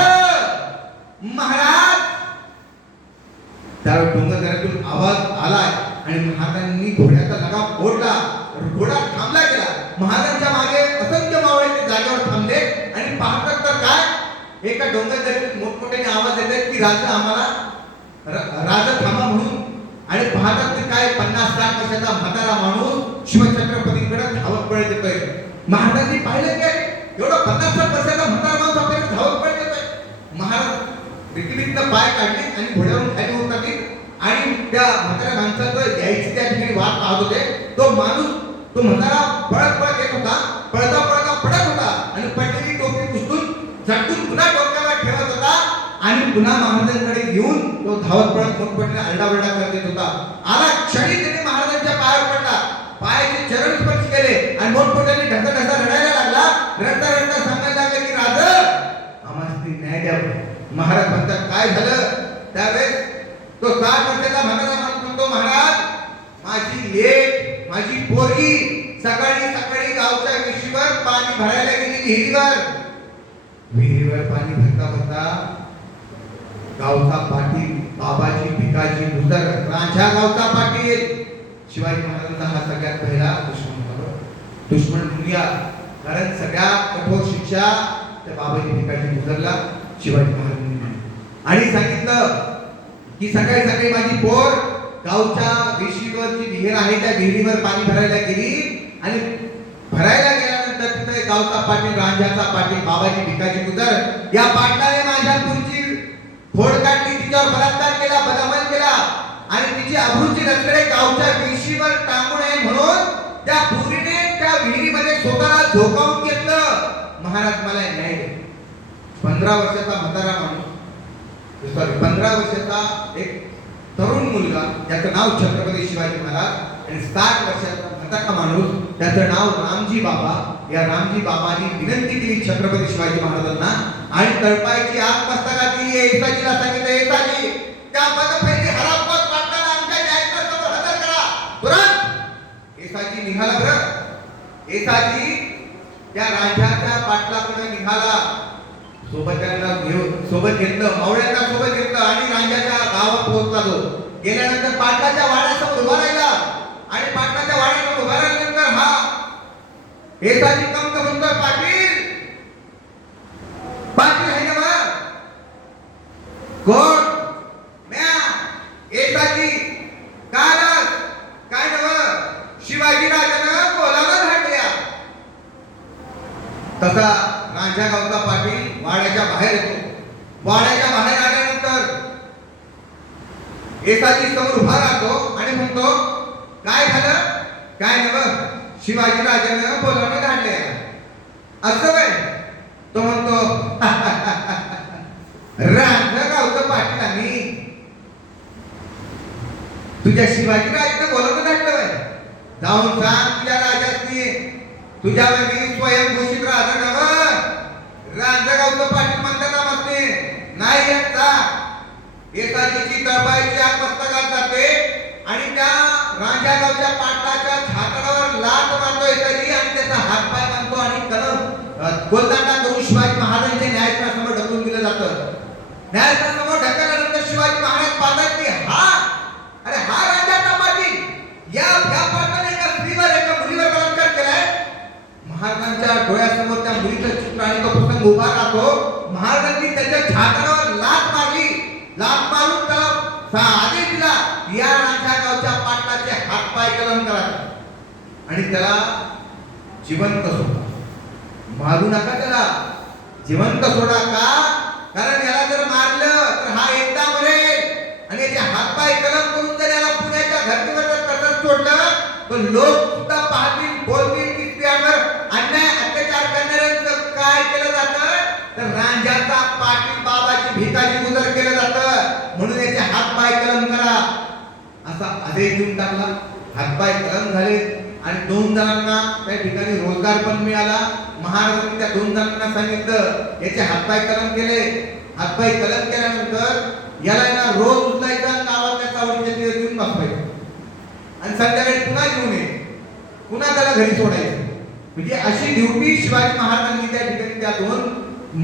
महाराज. त्यावेळी डोंगरकड्यातून आवाज आलाय आणि महाराजांनी घोड्याचा लगाम ओढला. घोडा थांबला गेला. महाराजांच्या मागे असंख्य मावळे ते जागेवर थांबले आणि पाहतात तर काय, एका डोंगरकड्यातून मोठमोठ्याने आवाज येतात की राजा आम्हाला राजा थांबा म्हणून. आणि पाहतात ते काय, 50-60 वर्षाचा म्हातारा माणूस शिवछत्रपतींकडे धावत पळत येतोय. महाराजांनी पाहिलं की एवढा 50-60 वर्षाचा म्हातारा माणूस आपल्याकडे धावत पळत येतोय. महाराज रिकबितनं पाय काढले आणि घोड्यावरून खाली उतरले आणि त्या म्हाताऱ्या माणसाचं यायची त्या ठिकाणी वाट पाहत होते. तो म्हातारा पळत पळत येत होता. पळता पळता पडत होता आणि पडलेली टोपी पुसून झटकून पुन्हा डोक्यावर ठेवत होता आणि पुन्हा महाराजांकडे येऊन तो धावत पळत मोठमोठ्याने आरडाओरडा करत येत होता. आला क्षणी त्याने महाराजांच्या पायावर पडला. पायाचे चरण स्पर्श केले आणि मोठमोठ्याने ढसा रडायला लागला. रडता रडता सांगायला लागला की राजा आम्हाला न्याय द्यावा. महाराज म्हणतात काय झालं. त्यावेळेस तो 60 वर्षाचा म्हातारा माणूस म्हणतो, महाराज माझी लेक माझी पोरगी सकाळी सकाळी गावच्या विशीवर पाणी भरायला गेली. विहिरीवर पाणी भरता भरता गावचा पाटील बाबाजी भिकाजी गुजर राजा गावचा पाटील शिवाजी महाराजांचा हा सगळ्यात पहिला दुश्मन मुनिया. कारण सगळ्यात कठोर शिक्षा त्या बाबाजी भिकाजी गुजरला शिवाजी महाराजांनी आणि सांगितलं की सकाळी सकाळी माझी पोर गावच्या विशीवर जी विहीर आहे त्या विहिरीवर पाणी भरायला गेली आणि भरायला गेल्यानंतर तिथे गावचा पाटील रांझ्याचा पाटील बाबाजी भिकाजी गुजर या पाटलाने माझ्या पुरची फोड काढली, तिच्यावर बलात्कार केला, बदमन केला आणि तिची अब्रूची रचणे गावच्या विशीवर टाकू नये म्हणून त्या पुरीने त्या विहिरीमध्ये स्वतःला झोकावून घेतलं. महाराज मला न्याय दे. 15 वर्षाचा म्हातारा माणूस 15 वर्षाचा एक तरुण मुलगा ज्याचं नाव छत्रपती शिवाजी महाराज आणि 60 वर्षाचा म्हातारा माणूस त्याचं नाव रामजी बाबा. या रामजी बाबांनी विनंती केली छत्रपती शिवाजी महाराजांना आणि तळपायची आग मस्तकात केली. येसाजीला सांगितलं, येसाजी त्या पदफैली हरामखोर पाटलाला आमच्या न्यायालयासमोर हजर करा तुरंत. येसाजी निघाला बरं. येसाजी त्या राजाच्या पाटलाकडे निघाला. सोबत घेतलं, मावळ्यांना सोबत घेतलं आणि रांझ्याच्या गावात पोहोचला. तो गेल्यानंतर पाटलाच्या वाड्यासमोर उभा राहिला आणि पाटलाच्या वाड्यासमोर उभा राहिल्यानंतर हा येसाजी कंक म्हणतो, पाटील पाटील आहे ना कोण म्या येसाजी काय नव शिवाजी राजानं बोलावलं धाडल्या. तसा रांझ्या गावचा पाटील वाड्याच्या बाहेर येतो. वाड्याच्या बाहेर आल्यानंतर येसाजी समोर उभा राहतो आणि म्हणतो, काय झालं काय नव शिवाजी राजानं बोलावलं धाडले असं काय. तो म्हणतो रांझ्या गावचं पाटील आम्ही तुझ्या शिवाजी राजानं बोलावलं धाडलं. जाऊन सांग तुझ्या राजासनी तुझ्यावर मी स्वयंघोषित राजा नव रांझ्या गावचं पाटील म्हणतात आमसने नाही यांचा. येसाजीची तळपायची आग मस्तकात जाते आणि त्या रांझ्या गावच्या पाटलाच्या छाताडावर लाथ मारतो येसाजी आणि त्याचा हातपाय बांधतो आणि गोलदांडा करून शिवाजी महाराजांच्या न्यायालयासमोर ढकलून दिलं जातं. न्यायालयासमोर ढकलल्यानंतर शिवाजी महाराज पाहतात की हा रांझ्याचा पाटील या पाटलाने एका स्त्रीवर एका मुलीवर बलात्कार केलाय. महाराजांच्या डोळ्यासमोर त्या मुलीचं चित्र आणि तो प्रसंग उभा राहतो. महाराजांनी त्याच्या छाताडावर लाथ मारली. लाथ मारून त्याला आदेश दिला या रांझ्या गावच्या पाटलाचे हातपाय कलम करा आणि त्याला जिवंत सोडा. मारू नका त्याला, जिवंत सोडा. का कारण याला जर मारलं तर हा एकदा मरेल आणि याचे हातपाय कलम करून जर याला पुण्याच्या धर्तीवर जर तसंच सोडलं तर लोक सुद्धा पाहतील बोलतील की स्त्रियांवर अन्याय अत्याचार करणाऱ्यांचं काय केलं जातं तर रांझ्याचा पाटील बाबाजी भिकाजी गुजर केलं जातं. म्हणून याचे हातपाय कलम करा असा आदेश देऊन टाकला. हातपाय कलम झाले आणि 2 जणांना त्या ठिकाणी रोजगार पण मिळाला. महाराजांनी त्या 2 जणांना सांगितलं याचे हातपाय कलम केले. हातपाय कलम केल्यानंतर याला आहे ना रोज उचलायचा आणि गावातल्या चावडीच्या तिथे देऊन बसवायचं आणि संध्याकाळी पुन्हा घेऊन यायचं, पुन्हा त्याला घरी सोडायचं. म्हणजे अशी ड्युटी शिवाजी महाराजांनी त्या ठिकाणी त्या दोन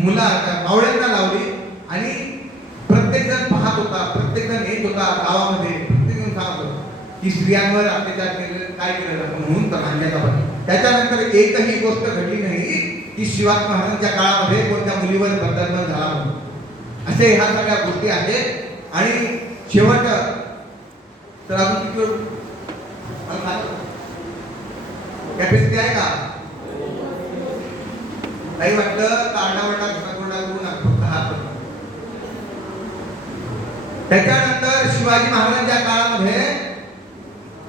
मावळ्यांना लावली. आणि प्रत्येक जण पाहत होता, प्रत्येक जण येत होता गावामध्ये, प्रत्येक जण सांगत होता की स्त्रियांवर अत्याचार केलेलं काय केलं जातं म्हणून तर आणण्याचा पण. त्याच्यानंतर एकही गोष्ट घडली नाही की शिवाजी महाराजांच्या काळामध्ये कोणत्या मुलीवर बदनाम झाला म्हणून. असे ह्या सगळ्या गोष्टी आहेत. आणि शेवट तर अजून किती कॅपॅसिटी आहे का? काही वाटलं काढावटा घसाकोंडा करून फक्त हात. त्याच्यानंतर शिवाजी महाराजांच्या काळामध्ये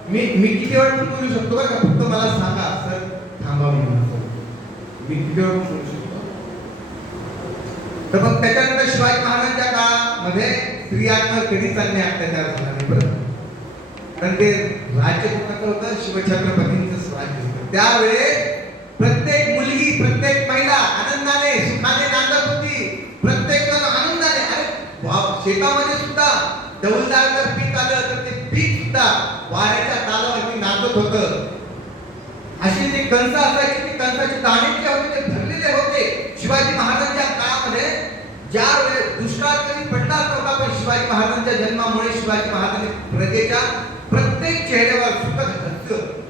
मी किती वेळ बोलू शकतो बरं का? फक्त मला सांगा सर, थांबा मी किती वेळ बोलू शकतो. तर मग त्याच्यानंतर शिवाजी महाराजांच्या काळामध्ये स्त्रियांवर कधीच अन्याय अत्याचार झाला नाही बरं. कारण ते राज्य कोणाचं होतं? शिवछत्रपतींचं राज्य होतं. त्यावेळेस प्रत्येक मुलगी, प्रत्येक महिला आनंदाने सुखाने नांदत होती. प्रत्येक जण आनंदाने, अरे शेतामध्ये सुद्धा डौलदार जर पीक आलं तर ते पीक सुद्धा वाऱ्याच्या तालावरती नाचत होतं. अशी जी कणसं असायची, ती कणसाचे दाणे जे होते ते भरलेले होते. शिवाजी महाराजांच्या काळामध्ये ज्या वेळेस दुष्काळ कधी पडलाच नव्हता, पण शिवाजी महाराजांच्या जन्मामुळे शिवाजी महाराजांनी प्रजेच्या प्रत्येक चेहऱ्यावर सुखद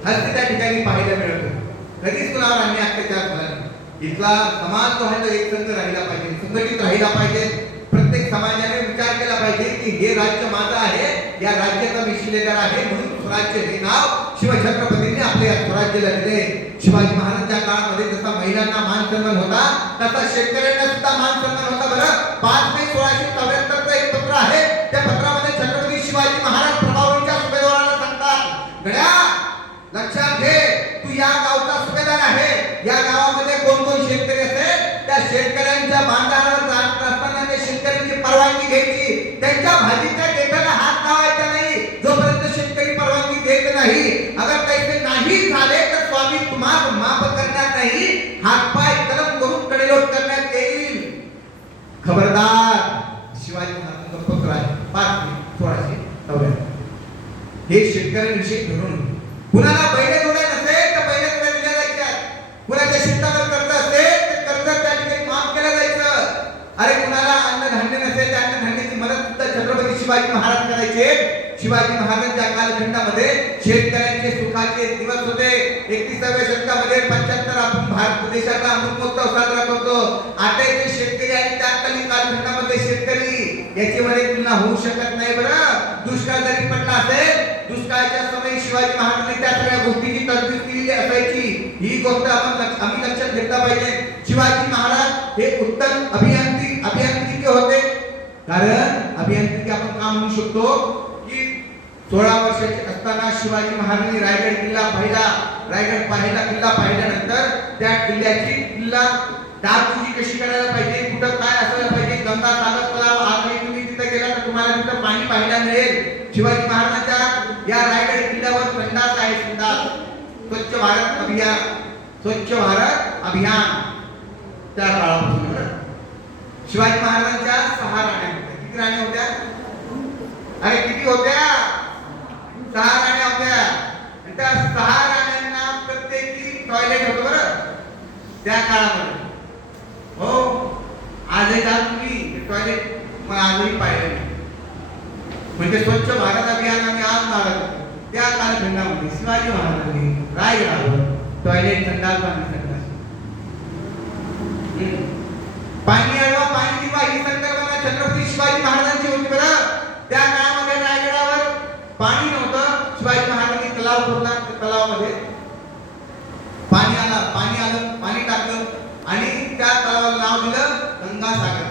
हास्य त्या ठिकाणी पाहायला मिळत होतं. कधीच कुणावर अन्याय अत्याचार झाला नाही. इथला समाज जो आहे तो एकसंघ राहिला पाहिजे, संघटित राहिला पाहिजे. प्रत्येक समाजाने विचार केला पाहिजे की हे राज्य माझं आहे, या राज्याचा मी शिलेदार आहे. म्हणून स्वराज्य हे नाव शिवछत्रपतींनी आपल्या स्वराज्याला दिले. शिवाजी महाराजांच्या काळामध्ये जसा महिलांना मान सन्मान होता, तसा शेतकऱ्यांना सुद्धा मान सन्मान होता. बरं, 5 मे 1674 चं एक पत्र आहे. त्या पत्रामध्ये छत्रपती शिवाजी महाराज प्रभावळीच्या सुभेदाराला सांगतात, गड्या लक्षात घे, तू या गावचा सुभेदार आहे. या गावामध्ये कोण कोण शेतकरी असते, त्या शेतकऱ्यांच्या बांधावर जात असताना त्या शेतकऱ्यांची परवानगी घ्यायची. त्यांच्या भाजीच्या देठाला हात लावायचा नाही जोपर्यंत शेतकरी परवानगी देत नाही. अगर कैसे नाही झाले तर स्वामी तुम्हाला माफ करण्यात नाही, हातपाय कलम करून कडेलोट करण्यात येईल. खबरदार. शिवाजी महाराजांचं पत्र आहे 5 मे 1674. हे शेतकऱ्यांविषयी धरून कुणाला बैल जोड्या नसेल तर बैल जोड्या दिल्या जायच्या. कुणाच्या शेतावर कर्ज असेल तर कर्ज त्या ठिकाणी माफ केलं जायचं. अरे कुणाला अन्नधान्य नसेल त्या अन्नधान्याची मदत सुद्धा छत्रपती शिवाजी महाराज करायचे. शिवाजी महाराजांच्या कालखंडामध्ये शेतकऱ्यांचे सुखाचे दिवस होते. 31व्या शतकामध्ये 75 आपण भारत देशाचा अमृत महोत्सव साजरा करतो. आताचे शेतकरी आणि त्याकालीन कालखंडामध्ये शेतकरी याच्यामध्ये तुलना होऊ शकत नाही. बरं, दुष्काळ जरी पडला असेल, दुष्काळाच्या समयी शिवाजी महाराजांनी त्या सगळ्या गोष्टीची तरतूद केलेली असायची. ही गोष्ट आम्ही लक्षात घेतला पाहिजे. शिवाजी महाराज हे उत्तम अभियांत्रिकी होते. कारण अभियांत्रिकी आपण काम म्हणू शकतो की 16 वर्षाचे असताना शिवाजी महाराजांनी रायगड किल्ला पाहिला. रायगड किल्ला पाहिल्यानंतर त्या किल्ला डागडुजी कशी करायला पाहिजे, कुठं काय असायला पाहिजे, गंगा सागर तलाव आजही तुम्ही तिथे गेला तर तुम्हाला तिथं पाणी पाहायला मिळेल. शिवाजी महाराजांच्या या रायगड किल्ल्यावर संडास आहे. संडास स्वच्छ भारत अभियान त्या काळापासून. शिवाजी महाराजांच्या 6 राण्या होत्या. किती राण्या होत्या? अरे किती होत्या? 6 राण्या होत्या. आणि त्या 6 राण्यांना प्रत्येकी टॉयलेट होतं बरं त्या काळामध्ये. हो, आजही जा तुम्ही टॉयलेट मग आजही पाहिलं. म्हणजे स्वच्छ भारत अभियान आम्ही आज मारत होतो. त्या कालखंडामध्ये शिवाजी महाराजांनी रायगडावर टॉयलेट संडास बांधण्यासाठी पाणी अडवा पाणी दिवा ही संकल्पना छत्रपती शिवाजी महाराजांची होती. बरं, त्या काळामध्ये रायगडावर पाणी नव्हतं. शिवाजी महाराजांनी तलाव खोदला. तलावामध्ये पाणी टाकलं आणि त्या तलावाला नाव दिलं गंगासागर.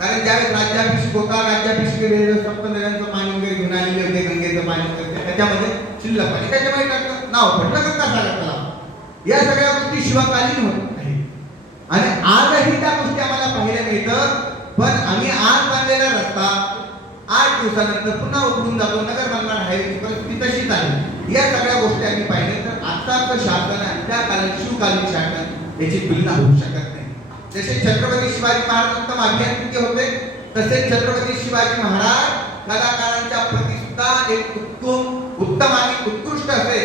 कारण ज्यावेळेस राज्याभिषेक होता, राज्याभिषेक सप्त नद्यांचं पाणी वगैरे घेऊन आलेले होते, गंगेचं पाणी वगैरे त्याच्यामध्ये शिल्लक पाणी त्याच्यामध्ये टाकलं, नाव पडलं गंगासागर तलाव. या सगळ्या गोष्टी शिवकालीन होत्या आणि आजही त्या गोष्टी आम्हाला पाहायला मिळतं. पण आम्ही आज बांधलेला रस्ता 8 दिवसानंतर पुन्हा उघडून जातो. नगर मनमाड हायवेची परिस्थिती तशीच आहे. या सगळ्या गोष्टी आम्ही पाहिल्या तर आजचं शासन आणि त्या काळात शिवकालीन शासन याची तुलना होऊ शकत नाही. जसे छत्रपती शिवाजी महाराज उत्तम अभियांत्रिकी होते, तसेच छत्रपती शिवाजी महाराज कलाकारांच्या प्रती सुद्धा एक उत्तम आणि उत्कृष्ट असे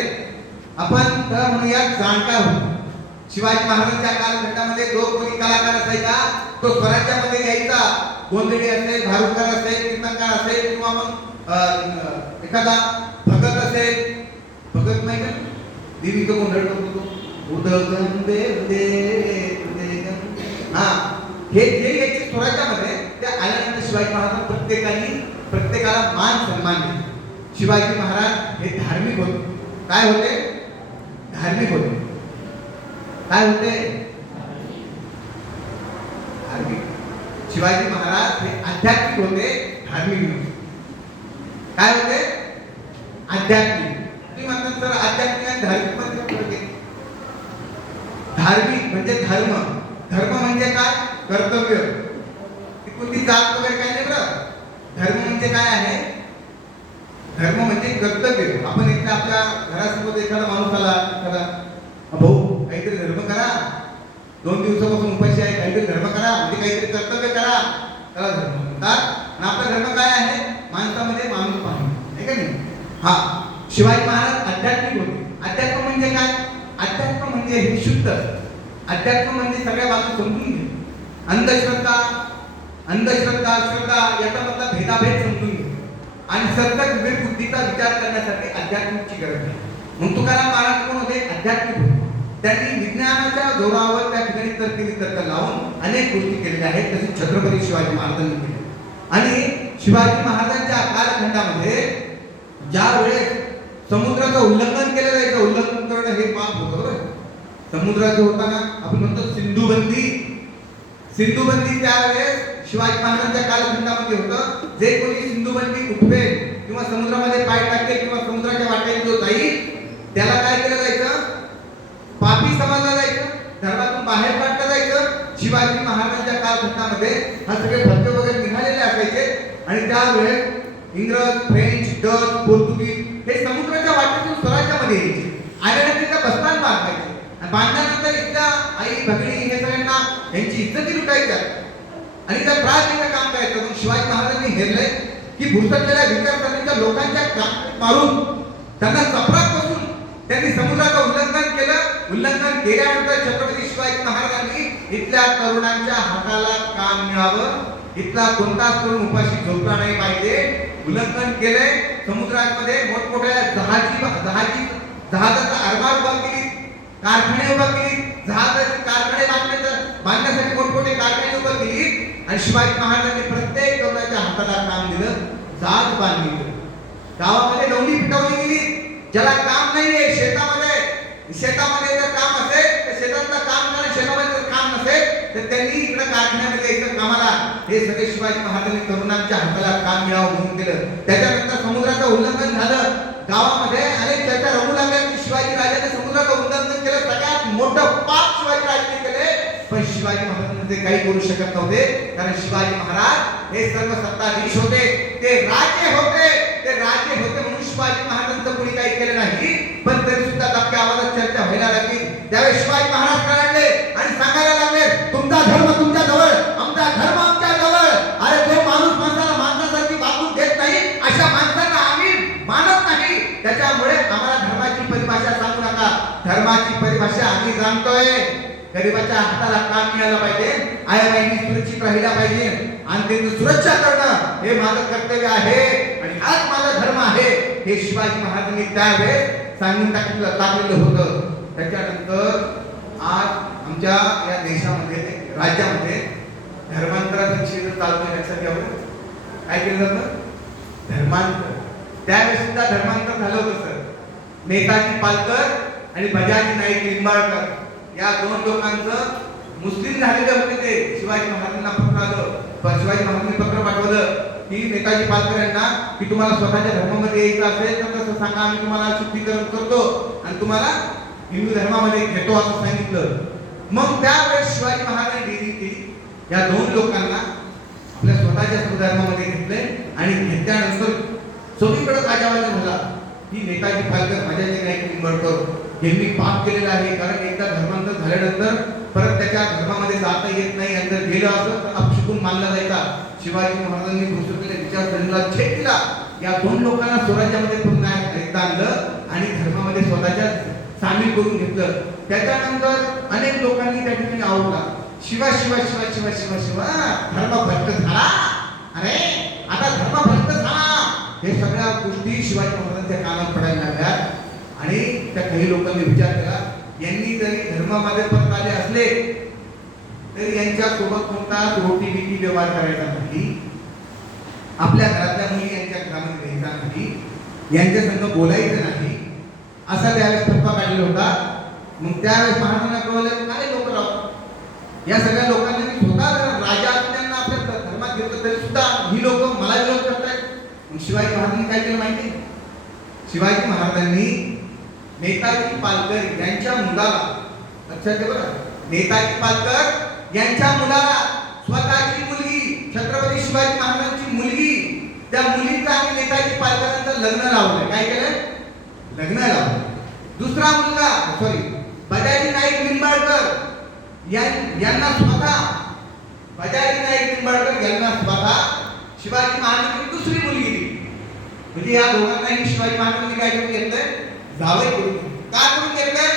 आपण त्याला म्हणूया जाणकार होतो. शिवाजी महाराजांच्या कालखंडामध्ये जो कोणी कलाकार असायचा तो स्वराज्यामध्ये यायचा. गोंधळी असेल, भारुडकर असेल, कीर्तनकार असेल किंवा मग एखादा भगत असेल. भगत नाही का देवीचं गोंधळ करतो तो उदगन देव दे हा हे जे यायचे स्वराज्यामध्ये त्या आल्यानंतर शिवाजी महाराज प्रत्येकाला मान सन्मान दिले. शिवाजी महाराज हे धार्मिक होते. काय होते? धार्मिक होते. काय होते? धार्मिक. शिवाजी महाराज हे आध्यात्मिक होते, धार्मिक नव्हते. काय होते? आध्यात्मिक. तुम्ही म्हणतात सर आध्यात्मिक आणि धार्मिक मध्ये काय फरक आहे? धार्मिक म्हणजे धर्म. धर्म म्हणजे काय? कर्तव्य. कोणती जात वगैरे काय नाही बरं. धर्म म्हणजे काय आहे? धर्म म्हणजे कर्तव्य. आपण एकदा आपल्या घरासमोर एखादा माणूस आला, एखादा भाऊ काहीतरी धर्म करा, 2 दिवसापासून उपाशी आहे, काहीतरी धर्म करा, म्हणजे काहीतरी कर्तव्य करा, त्याला धर्म म्हणतात. आणि आपला धर्म काय आहे? माणसामध्ये माणूस पाहिजे, आहे का नाही? हा शिवाजी महाराज आध्यात्मिक होते. अध्यात्म म्हणजे काय? अध्यात्म म्हणजे हे शुद्ध. अध्यात्म म्हणजे सगळ्या बाजू समजून घे. अंधश्रद्धा श्रद्धा याच्यामधला भेदाभेद समजून घे आणि सतत विवेक बुद्धीचा विचार करण्यासाठी अध्यात्माची गरज आहे. मग तुकाराम महाराज कोण होते? आध्यात्मिक होते. त्यांनी विज्ञानाच्या जोरावर त्या ठिकाणी तर्क लावून अनेक गोष्टी केलेल्या आहेत. तसेच छत्रपती शिवाजी महाराजांनी केले. आणि शिवाजी महाराजांच्या कालखंडामध्ये ज्या वेळेस समुद्राचं उल्लंघन केलं जायचं, उल्लंघन करणं हे पाप होतं बरोबर. समुद्राचं होताना आपण म्हणतो सिंधुबंदी त्यावेळेस शिवाजी महाराजांच्या कालखंडामध्ये होतं. जे कोणी सिंधुबंदी उठवेल किंवा समुद्रामध्ये पाय टाकेल किंवा समुद्राच्या वाटेने जो जाईल त्याला काय केलं जायचं? पापी समजलं जायचं, धर्मातून बाहेर काढलं जायचं. शिवाजी महाराजांच्या कालखंडामध्ये हा सगळे भक्त वगैरे निघालेले असायचे आणि त्यावेळेस इंग्रज, फ्रेंच, डच, पोर्तुगीज हे समुद्राच्या वाटेतून स्वराज्यामध्ये यायचे. आल्यानंतर तिथं बस्तान बांधायचे आणि बांधल्यानंतर इथल्या आई भगिनी हे सगळ्यांना यांची इज्जती लुटायच्या आणि त्या प्राचीन काम करायचं. मग शिवाजी महाराजांनी हेरलंय की भुसटलेल्या विचारसरणीच्या लोकांच्या मारून त्यांना चपराक बसून त्यांनी समुद्राचं उल्लंघन केलं. उल्लंघन केल्यानंतर छत्रपती शिवाजी महाराजांनी इथल्या तरुणांच्या हाताला काम मिळावं, इथला कोणताच तरुण उपाशी झोपला नाही पाहिजे. उल्लंघन केले. समुद्रामध्ये मोठमोठ्या जहाजाचा आरमार उभा केली, कारखाने उभा केली, जहाजाचे कारखाने बांधण्यासाठी मोठमोठे कारखाने उभे केली आणि शिवाजी महाराजांनी प्रत्येक तरुणाच्या हाताला काम दिलं, जहाज बांधली. गावामध्ये लवणी पिटवली गेली. ज्याला काम नाहीये शेतामध्ये जर काम असेल तर शेतातलं काम करा, शेतामध्ये जर काम नसेल तर त्यांनी इकडे कारखान्यामध्ये यायचं कामाला. हे सगळे शिवाजी महाराजांनी तरुणांच्या हाताला काम मिळावं म्हणून केलं. त्याच्यानंतर समुद्राचं उल्लंघन झालं. गावामध्ये अनेक चर्चा रंगू लागल्या की शिवाजी राजाने समुद्राचं उल्लंघन केलं, सगळ्यात मोठं पाप शिवाजी राजाने केले. पण शिवाजी महाराजांनी ते काही करू शकत नव्हते, कारण शिवाजी महाराज हे सर्व सत्ताधीश होते, ते राजे होते म्हणून शिवाजी महाराजांचं कोणी काही केलं नाही. पण तरी सुद्धा दबक्या आवाजात चर्चा व्हायला लागली. त्यावेळेस शिवाजी महाराज कळले आणि सांगायला लागले, तुमचा धर्म तुमच्या जवळ, आमचा धर्म आमच्या जवळ. अरे जो माणूस माणसाला माणसासारखी वागणूक देत नाही अशा माणसांना आम्ही मानत नाही. त्याच्यामुळे आम्हाला धर्माची परिभाषा सांगू नका. धर्माची परिभाषा आम्ही जाणतोय. गरिबाच्या हाताला काम मिळालं पाहिजे, आईबाईंनी सुरक्षित राहिला पाहिजे आणि त्यांची सुरक्षा करणं हे माझं कर्तव्य आहे आणि हाच माझा धर्म आहे. हे शिवाजी महाराजांनी त्यावेळेस सांगून टाकलेलं होतं. त्याच्यानंतर आज आमच्या या देशामध्ये राज्यामध्ये धर्मांतराचा विषय चालतोय. लक्षात घ्यावं. काय केलं जातं? धर्मांतर. त्यावेळेस सुद्धा धर्मांतर झालं होतं सर. नेताजी पालकर आणि बजाजी नाईक लिंबाळकर या 2 लोकांचं मुस्लिम झालेले होते. ते शिवाजी महाराजांना पत्र आलं. शिवाजी महाराजांनी पत्र पाठवलं की नेताजी पालकर यांना की तुम्हाला स्वतःच्या धर्मामध्ये यायचं असेल तर तसं सांगा, आम्ही तुम्हाला शुद्धीकरण करतो आणि तुम्हाला हिंदू धर्मामध्ये घेतो असं सांगितलं. मग त्यावेळेस शिवाजी महाराजांनी डिग्री केली. या 2 लोकांना आपल्या स्वतःच्या धर्मामध्ये घेतले आणि घेतल्यानंतर सगळीकडे गाजावाजा झाला की नेताजी पालकर, बजाजी नाईक लिंबाळकर यांनी पाप केलेला आहे. कारण एकदा धर्मांतर झाल्यानंतर परत त्याच्या धर्मामध्ये जाता येत नाही आणि जर गेलं असं तर अपशकुन मानला जायचा. शिवाजी महाराजांनी घोषित विचारसरणीला छेद दिला. या दोन लोकांना स्वराज्यामध्ये पुन्हा एकदा आणलं आणि धर्मामध्ये स्वतःच्या सामील करून घेतलं. त्याच्यानंतर अनेक लोकांनी त्या ठिकाणी आवडला. शिवा शिवा शिवा शिवा शिवा शिवा धर्म भ्रष्ट झाला. अरे आता धर्म भ्रष्ट झाला. हे सगळ्या गोष्टी शिवाजी महाराजांच्या कानात पडायला लागल्या आणि त्या काही लोकांनी विचार केला, यांनी जरी धर्मामध्ये परत आले असले तरी यांच्या सोबत कोणताच रोटी बिटी व्यवहार करायचा नाही. आपल्या घरातल्या मुली यांच्या घरामध्ये घ्यायचा नाही. यांच्या संग बोलायचं नाही. असा त्यावेळेस ठप्पा काढलेला होता. मग त्यावेळेस महाराजांना कळलं, काय लोक राहू, या सगळ्या लोकांना मी स्वतः राजा असताना आपल्या धर्मात घेतलं तरी सुद्धा ही लोक मला विरोध करतायत. मग शिवाजी महाराजांनी काय केलं माहिती? शिवाजी महाराजांनी नेताजी पालकर यांच्या मुलाला, लक्षात घ्या बरं, नेताजी पालकर यांच्या मुलाला स्वतःची मुलगी, छत्रपती शिवाजी महाराजांची मुलगी, त्या मुलीचं आणि नेताजी पालकरांचं लग्न लावलं. काय केलं? लग्न लावलं. दुसरा मुलगा बजाजी नाईक निंबाळकर यांना स्वतः, बजाजी नाईक निंबाळकर यांना स्वतः शिवाजी महाराजांनी दुसरी मुलगी दिली. म्हणजे या दोघांनाही शिवाजी महाराजांनी काय करून घेतलंय? जावई करून. का करून घेतलंय?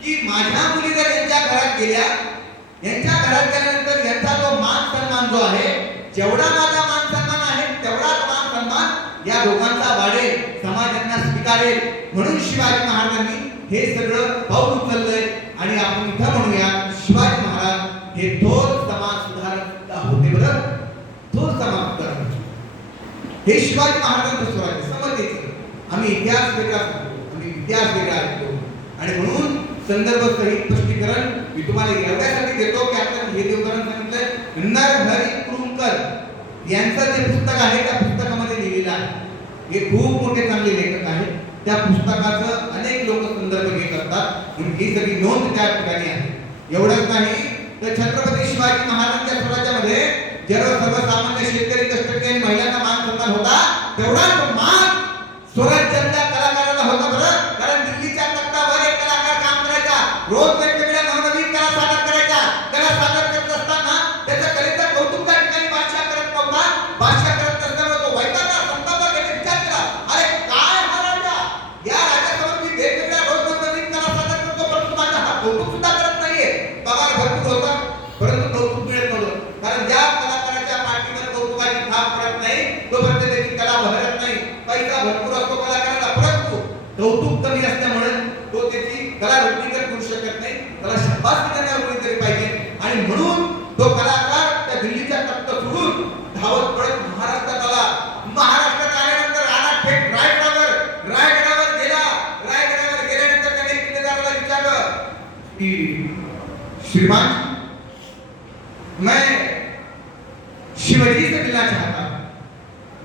की माझ्या मुली जर यांच्या घरात गेल्या, यांच्या घरात गेल्यानंतर यांचा जो मान सन्मान जो आहे, जेवढा माझा मान सन्मान आहे तेवढाच मान सन्मान या दोघांचा वाढेल, समाज यांना स्वीकारेल. म्हणून शिवाजी महाराजांनी हे सगळं पाऊल उचललंय. आणि आपण इथं म्हणूया, शिवाजी महाराज हे थोर समाज सुधारक होते. बरं, थोर समाज सुधारक हे शिवाजी महाराजांचं स्वराज्य समजते. आम्ही इतिहास वेगळा सांगतो, आम्ही इतिहास वेगळा ऐकतो. आणि म्हणून संदर्भ सहित स्पष्टीकरण मी तुम्हाला एवढ्यासाठी देतो की आपण हे देवकरण सांगितलंय. नरहरी कुरुंकर यांचं जे पुस्तक आहे त्या पुस्तकामध्ये लिहिलेलं आहे. हे खूप मोठे चांगले लेखक आहेत. त्या पुस्तकाचं अनेक लोक संदर्भ घेत असतात. ही सगळी नोंद त्या ठिकाणी आहे. एवढंच नाही तर छत्रपती शिवाजी महाराजांच्या स्वराज्यामध्ये जेव्हा सर्वसामान्य शेतकरी, कष्टकरी आणि महिलांना मान सन्मान होता, तेवढाच मान स्वराज्यातल्या कलाकाराला होता. बरं, कारण दिल्लीच्या तख्तावर एक कलाकार काम करायचा, रोज वेगवेगळ्या नवनवीन कला सादर करायचा. कला सादर करत असताना त्याच्या कलेचं कौतुक त्या ठिकाणी बादशाह करत नव्हता. बादशाह करत असताना तो वैतागला, संतापला. त्याने विचार केला, अरे काय हा राजा, या राजासमोर मी वेगवेगळ्या रोज नवनवीन कला सादर करतो, परंतु माझा हा कौतुक सुद्धा करत नाहीये. पगार भरपूर होता परंतु कौतुक मिळत नव्हतं. कारण ज्या कलाकाराच्या पाठीवर कौतुकाची थाप पडत नाही तोपर्यंत त्याची कला बहरत नाही. पैसा भरपूर असतो कलाकाराला, परंतु कौतुक कमी असल्यामुळे तो त्याची कला रुपी करू शकत नाही. त्याला शाबासकी देण्यावर कोणीतरी पाहिजे. आणि म्हणून तो कलाकार त्या दिल्लीच्या तख्त सोडून धावत पडत महाराष्ट्रात आला. महाराष्ट्रात आल्यानंतर आला थेट रायगडावर गेला. रायगडावर गेल्यानंतर त्याने किल्लेदाराला विचारलं की श्रीमान, मैं शिवाजी से मिलना चाहता हूं.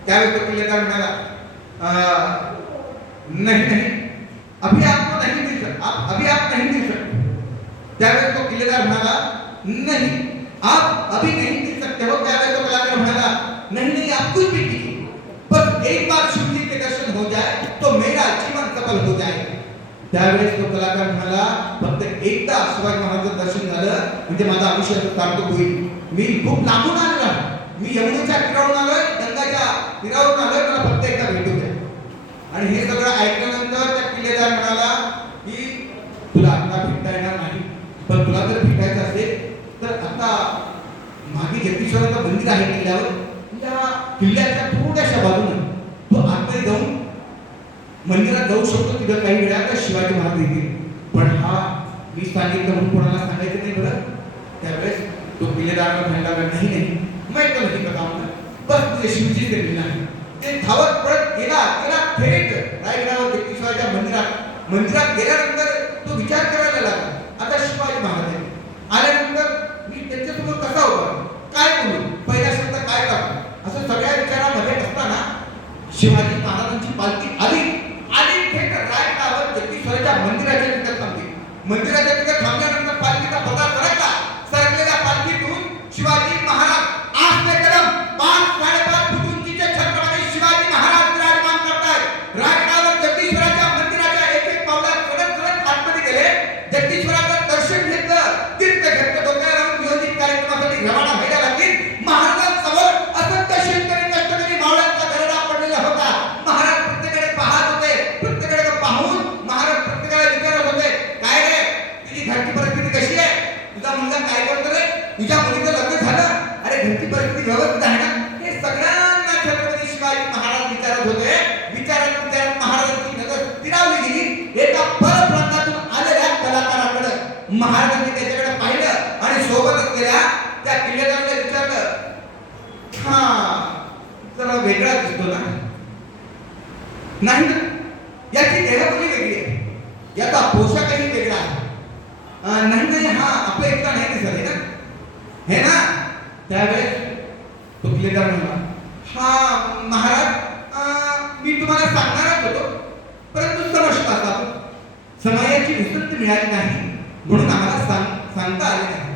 त्यावेळेस तो किल्लेदार म्हणाला, नहीं नहीं, अभी आपको नहीं मिल सकता, अभी आप नहीं मिल सकते. त्यावेळेस तो किल्लेदार म्हणाला, नहीं आप अभी नहीं मिल सकते हो. त्यावेळेस तो कलाकार म्हणाला, नहीं नहीं, आप कुछ भी कीजिए, बस एक बार शिव जी के दर्शन हो जाए तो मेरा जीवन सफल हो जाएगा. त्यावेळेस तो कलाकार म्हणाला, फक्त एकदा शिवाजी महाराजांचं दर्शन झालं म्हणजे माझं आयुष्य सार्थक होईल. मी खूप लांबून आलेलो आहे, मी यमुनेच्या तीरावरून आलोय, गंगाच्या तीरावरून आलोय, मला फक्त एकदा भेटू द्या. आणि हे सगळं ऐकल्यानंतर त्या किल्लेदार म्हणाला की तुला आता भेटता येणार नाही, पण तुला जर भेटायचं असेल तर आता मागे जगदीश्वराचं मंदिर आहे किल्ल्यावर, त्या किल्ल्याच्या थोड्याशा बाजूने तो आतमध्ये जाऊन मंदिरात जाऊ शकतो. तिथं काही वेळा शिवाजी महाराज येतील, पण हा मी सांगितलं म्हणून कोणाला सांगायचं नाही. बरं, त्यावेळेस तो किल्लेदाराला म्हणाला, नाही मैं तो नहीं बताऊंगा, बस मुझे शिवजी से मिलना है. ते धावत पडत गेला थेट रायगडावर जगदीश्वराच्या मंदिरात गेल्यानंतर तो विचार करायला लागला, आता शिवाजी महाराज आल्यानंतर मी त्यांच्यासमोर कसा उभा, काय बोलू, पहिला शब्द काय टाकू, असं सगळ्या विचारामध्ये असताना शिवाजी महाराजांची पालखी आली थेट रायगडावर जगदीश्वराच्या मंदिराच्या तिथे थांबली. मंदिराच्या तिथे थांबल्यानंतर पालखीचा पदार सरकला. सरकलेल्या पालखीतून शिवाजी महाराज आस्ते कदम 5-5.5 फूट उंचीचे छत्रपती शिवाजी महाराज विराजमान करतायत. रायगडावर जगदीश्वराच्या मंदिराच्या एक पावलात चढत आतमध्ये गेले. जगदीश्वराचं दर्शन घेतलं, तीर्थ घेतलं, डोक्याला लावून नियोजित कार्यक्रमासाठी रवाना व्हायला लागली. महाराजांसमोर असं थोडा वेगळा दिसतो ना? नाही ना? याची देहबोली वेगळी आहे, याचा पोशाखही वेगळा आहे. नाही हा आपला इतका नाही दिसत आहे ना, हे ना? त्यावेळेस तो किल्लेदार म्हणला, हा महाराज, मी तुम्हाला सांगणारच होतो, परंतु समजता समयाची विसंती मिळाली नाही म्हणून आम्हाला सांगता आले नाही.